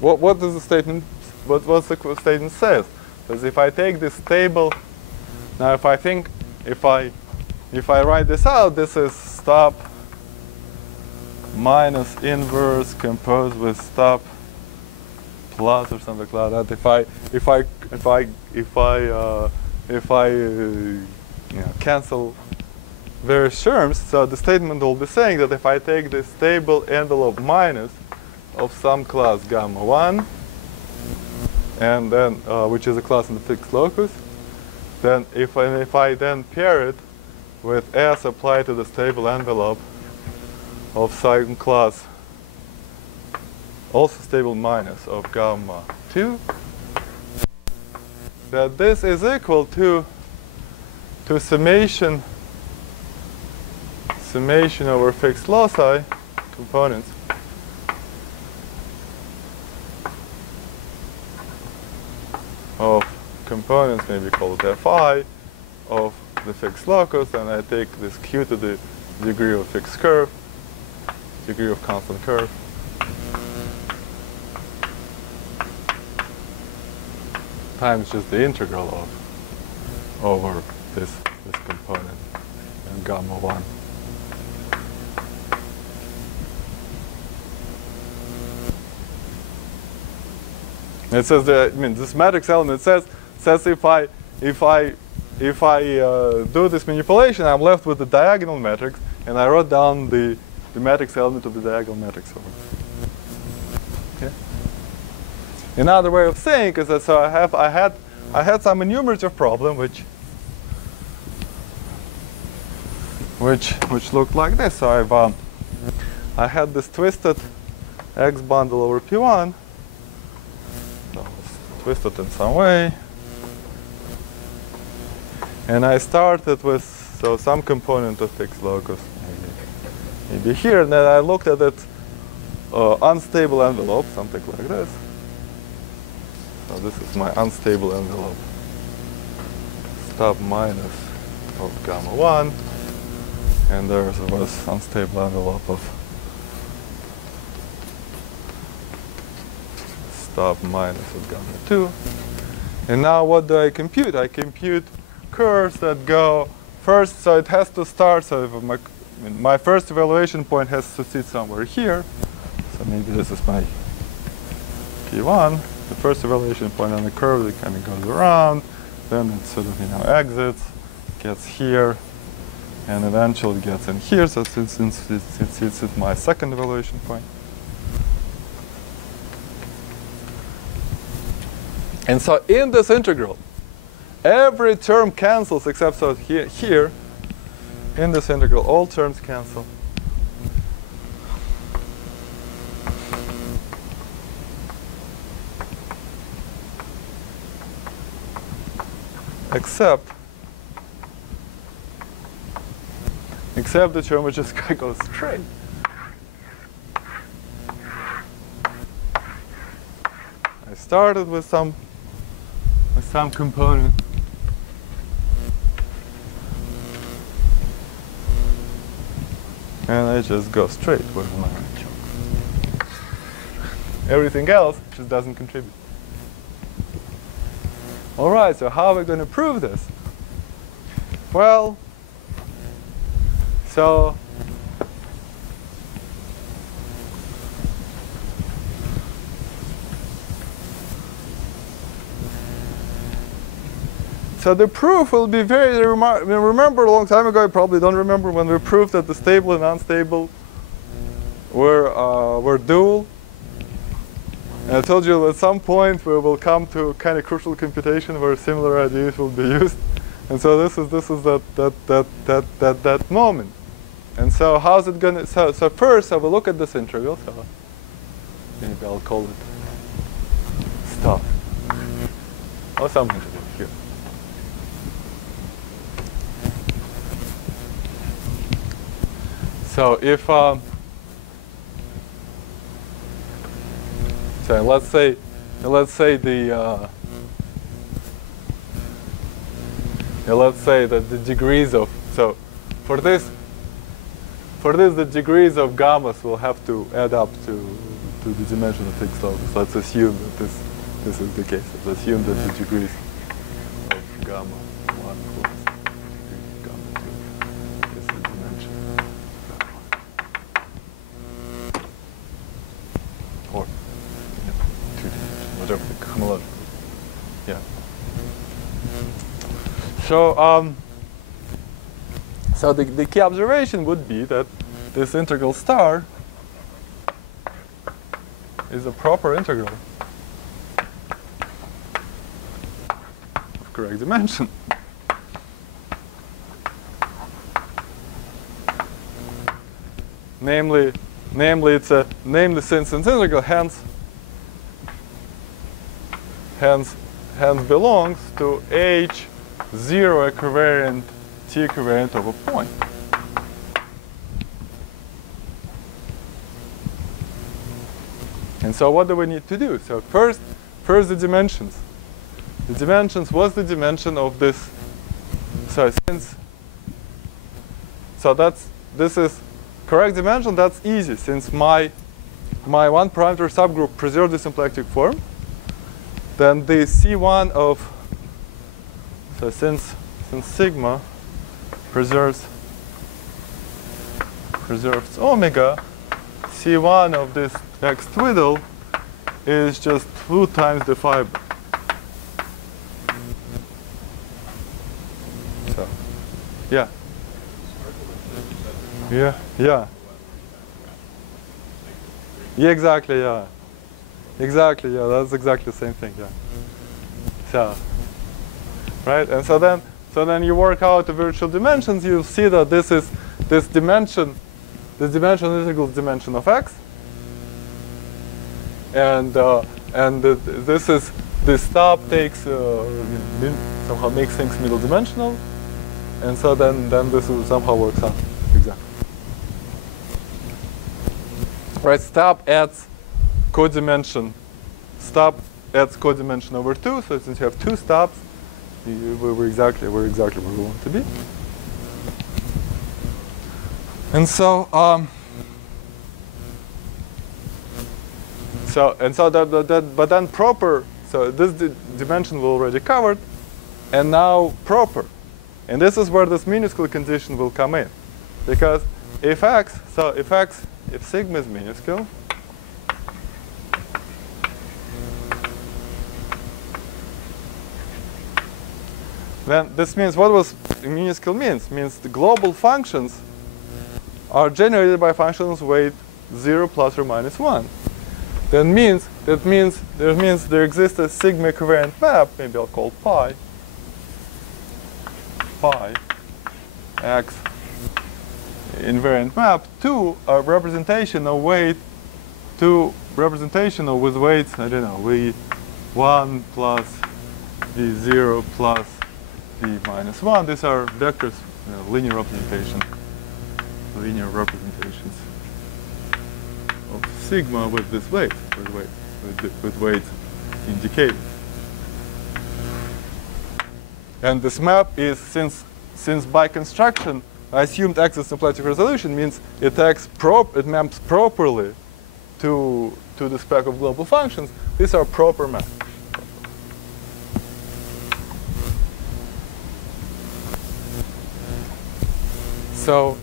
what does the statement? What's the statement says? Because if I take this table, now if I write this out, this is stop minus inverse composed with stop plus or something like that. If I cancel various terms, so the statement will be saying that if I take this table envelope minus of some class gamma 1, and then which is a class in the fixed locus, then if I then pair it with S applied to the stable envelope of some class also stable minus of gamma 2, that this is equal to summation over fixed loci components of components, maybe called Fi, of the fixed locus, and I take this Q to the degree of fixed curve, degree of constant curve, times just the integral of over this component and gamma 1. It says that, this matrix element says if I do this manipulation, I'm left with the diagonal matrix, and I wrote down the matrix element of the diagonal matrix over. Okay. Another way of saying is that so I had some enumerative problem which looked like this. So I had this twisted X bundle over P1. Twisted in some way, and I started with some component of fixed locus, maybe here, and then I looked at it unstable envelope, something like this. So this is my unstable envelope, stop minus of gamma 1, and there was unstable envelope of stop minus of gamma 2. And now what do I compute? I compute curves that go first, so it has to start, so if my first evaluation point has to sit somewhere here. So maybe this is my P1, the first evaluation point on the curve that kind of goes around, then it sort of exits, gets here, and eventually gets in here, so since it's my second evaluation point. And so in this integral, every term cancels except so here, in this integral, all terms cancel. Except the term which just goes straight. I started with some component. And I just go straight with my chunk. Everything else just doesn't contribute. All right, so how are we going to prove this? Well, so the proof will be very remarkable. Remember a long time ago, I probably don't remember when we proved that the stable and unstable were dual. And I told you at some point we will come to kind of crucial computation where similar ideas will be used. And so this is that moment. And so how's it gonna? So first I will look at this integral. So maybe I'll call it stuff or some integral here. So if so let's say the let's say that the degrees of, so for this for this, the degrees of gammas will have to add up to the dimension of fixed locus. Let's assume that this is the case. Let's assume that the degrees of gamma 1 plus gamma 2 is the dimension. Or two dimensions, whatever the homological. Yeah. So the key observation would be that this integral star is a proper integral of correct dimension. Namely since it's integral, hence belongs to H0 equivariant T equivariant of a point. And so what do we need to do? So first the dimensions. The dimensions, what's the dimension of this? So this is correct dimension, that's easy since my one parameter subgroup preserves the symplectic form. Then the C1 of, so since sigma preserves omega, C1 of this X twiddle is just 2 times the fiber. So, yeah. Yeah, yeah. Yeah, exactly, yeah. Exactly, yeah, that's exactly the same thing, yeah. So, right, and so then you work out the virtual dimensions, you'll see that this dimension is equal to dimension of X. And this stop takes somehow makes things middle dimensional, and so then this somehow works out exactly. Right, stop adds codimension. Stop adds codimension over 2. So since you have 2 stops, we're exactly where we want to be. And so but then proper. So this dimension we already covered, and now proper. And this is where this minuscule condition will come in, because if sigma is minuscule, then this means what was minuscule means? Means the global functions are generated by functions weight 0 plus or minus 1. That means there exists a sigma equivalent map, maybe I'll call pi X invariant map to a representation of weight with weights, I don't know, V1 plus V0 plus V minus 1. These are vectors, linear representations of sigma with this weight, with weights indicated. And this map is, since by construction I assumed X is symplectic resolution, means it maps properly to the spec of global functions. These are proper maps. So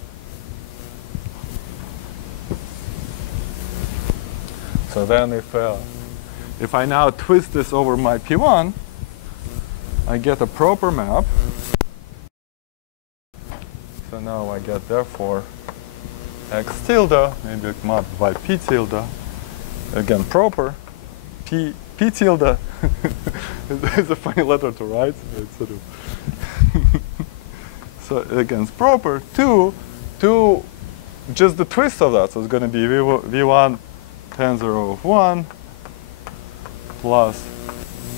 then if I now twist this over my P1, I get a proper map. So now I get therefore X tilde, maybe mapped by P tilde, again proper, P tilde is a funny letter to write. It's sort of so again proper to just the twist of that. So it's going to be V1 tensor of 1 plus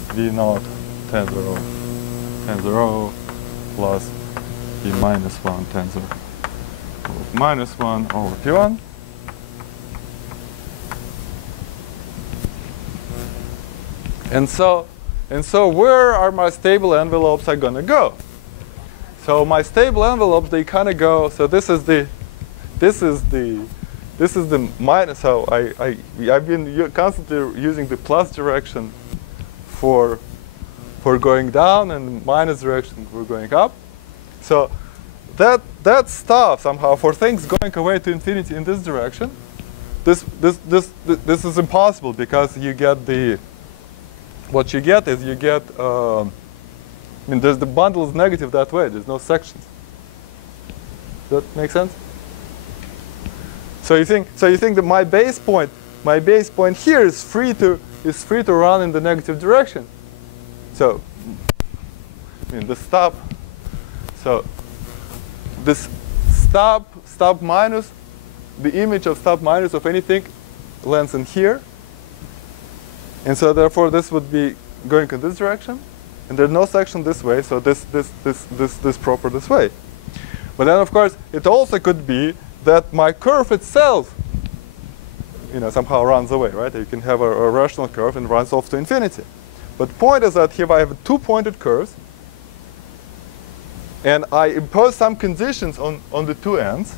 V0 tensor of plus V minus 1 tensor of minus 1 over P1. And so where are my stable envelopes are going to go? So my stable envelopes, they kind of go, so this is the this is the minus. So I've been constantly using the plus direction for going down and minus direction for going up. So that stuff somehow for things going away to infinity in this direction, this is impossible, because you get what you get is you get I mean, the bundle is negative that way. There's no sections. Does that make sense? So you think that my base point here is free to run in the negative direction. So I mean the stop. So this stop minus, the image of stop minus of anything lands in here. And so therefore this would be going in this direction. And there's no section this way, so this proper this way. But then of course it also could be that my curve itself, somehow runs away, right? You can have a rational curve and runs off to infinity. But the point is that here I have two pointed curves, and I impose some conditions on the two ends,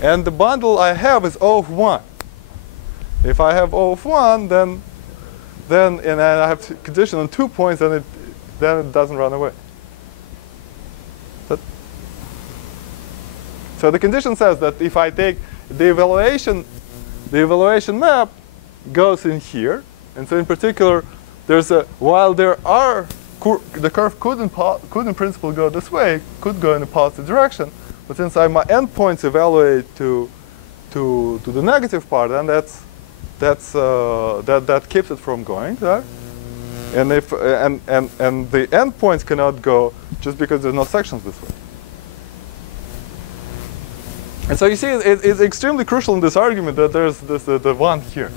and the bundle I have is O of 1. If I have O of 1, then and I have condition on 2 points, then it doesn't run away. So the condition says that if I take the evaluation map goes in here, and so in particular, while the curve could in principle go this way, could go in a positive direction, but since my endpoints evaluate to the negative part, then that keeps it from going there. And the endpoints cannot go just because there's no sections this way. And so you see, it's extremely crucial in this argument that there's the one here.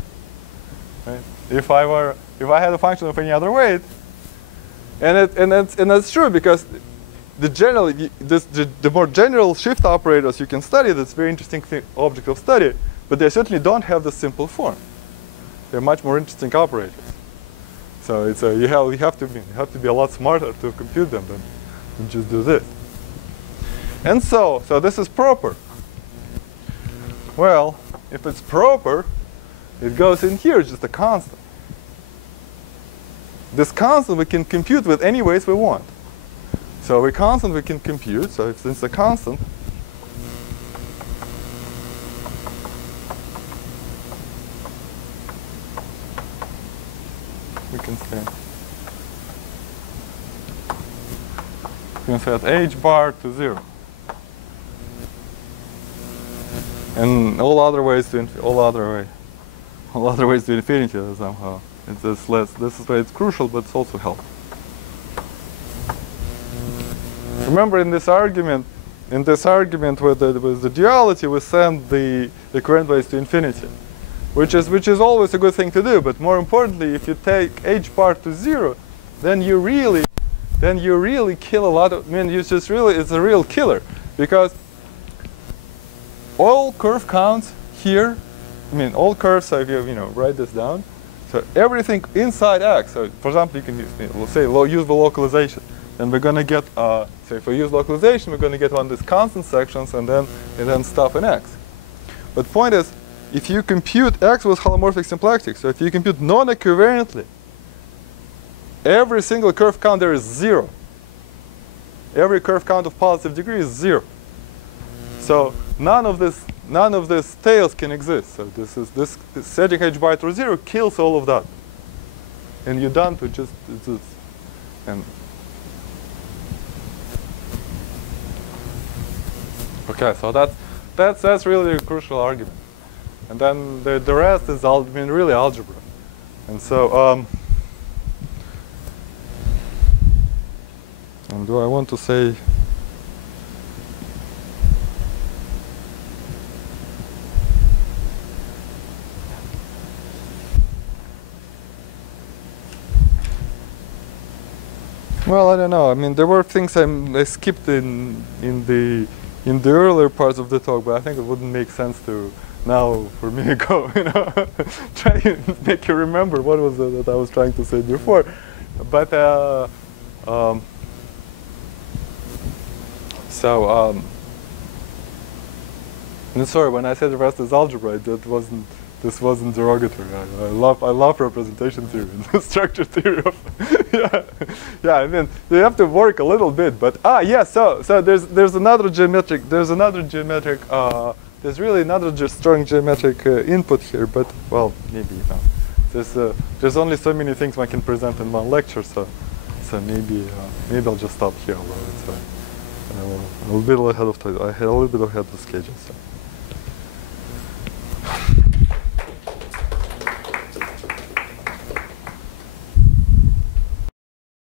Right? If I had a function of any other weight, and that's true, because the more general shift operators you can study, that's a very interesting object of study, but they certainly don't have the simple form. They're much more interesting operators. So you have to be a lot smarter to compute them than just do this. And so this is proper. Well, if it's proper, it goes in here, just a constant. This constant we can compute with any ways we want. So we can compute, so if it's a constant, we can set h bar to 0. And all other ways to infinity somehow. It's just less. This is why it's crucial, but it's also helpful. Remember, in this argument with the duality, we send the current ways to infinity, which is always a good thing to do. But more importantly, if you take h bar to 0, then you really kill a lot of. I mean, it's a real killer, because all curve counts here, all curves, so if you write this down, so everything inside X, so for example, you can use, we'll say use the localization, and we're going to get, so if we use localization, we're going to get one of these constant sections and then stuff in X. But the point is, if you compute X with holomorphic symplectic, so if you compute non-equivariantly, every single curve count there is 0. Every curve count of positive degree is 0. So none of this tails can exist. So this setting h bar to 0 kills all of that, and you're done to just and okay. So that's really a crucial argument, and then the rest is really algebra, and so and do I want to say? Well, I don't know. I mean, there were things I skipped in the earlier parts of the talk, but I think it wouldn't make sense to now for me to go, try to make you remember what was it that I was trying to say before. But And sorry, when I said the rest is algebra, this wasn't derogatory. I love representation theory and structure theory of yeah. I mean, you have to work a little bit, but yeah. So there's another geometric. There's really another strong geometric input here, but well, maybe there's only so many things one can present in one lecture, so maybe I'll just stop here. Although it's a little bit ahead of time. I had a little bit ahead of schedule. So.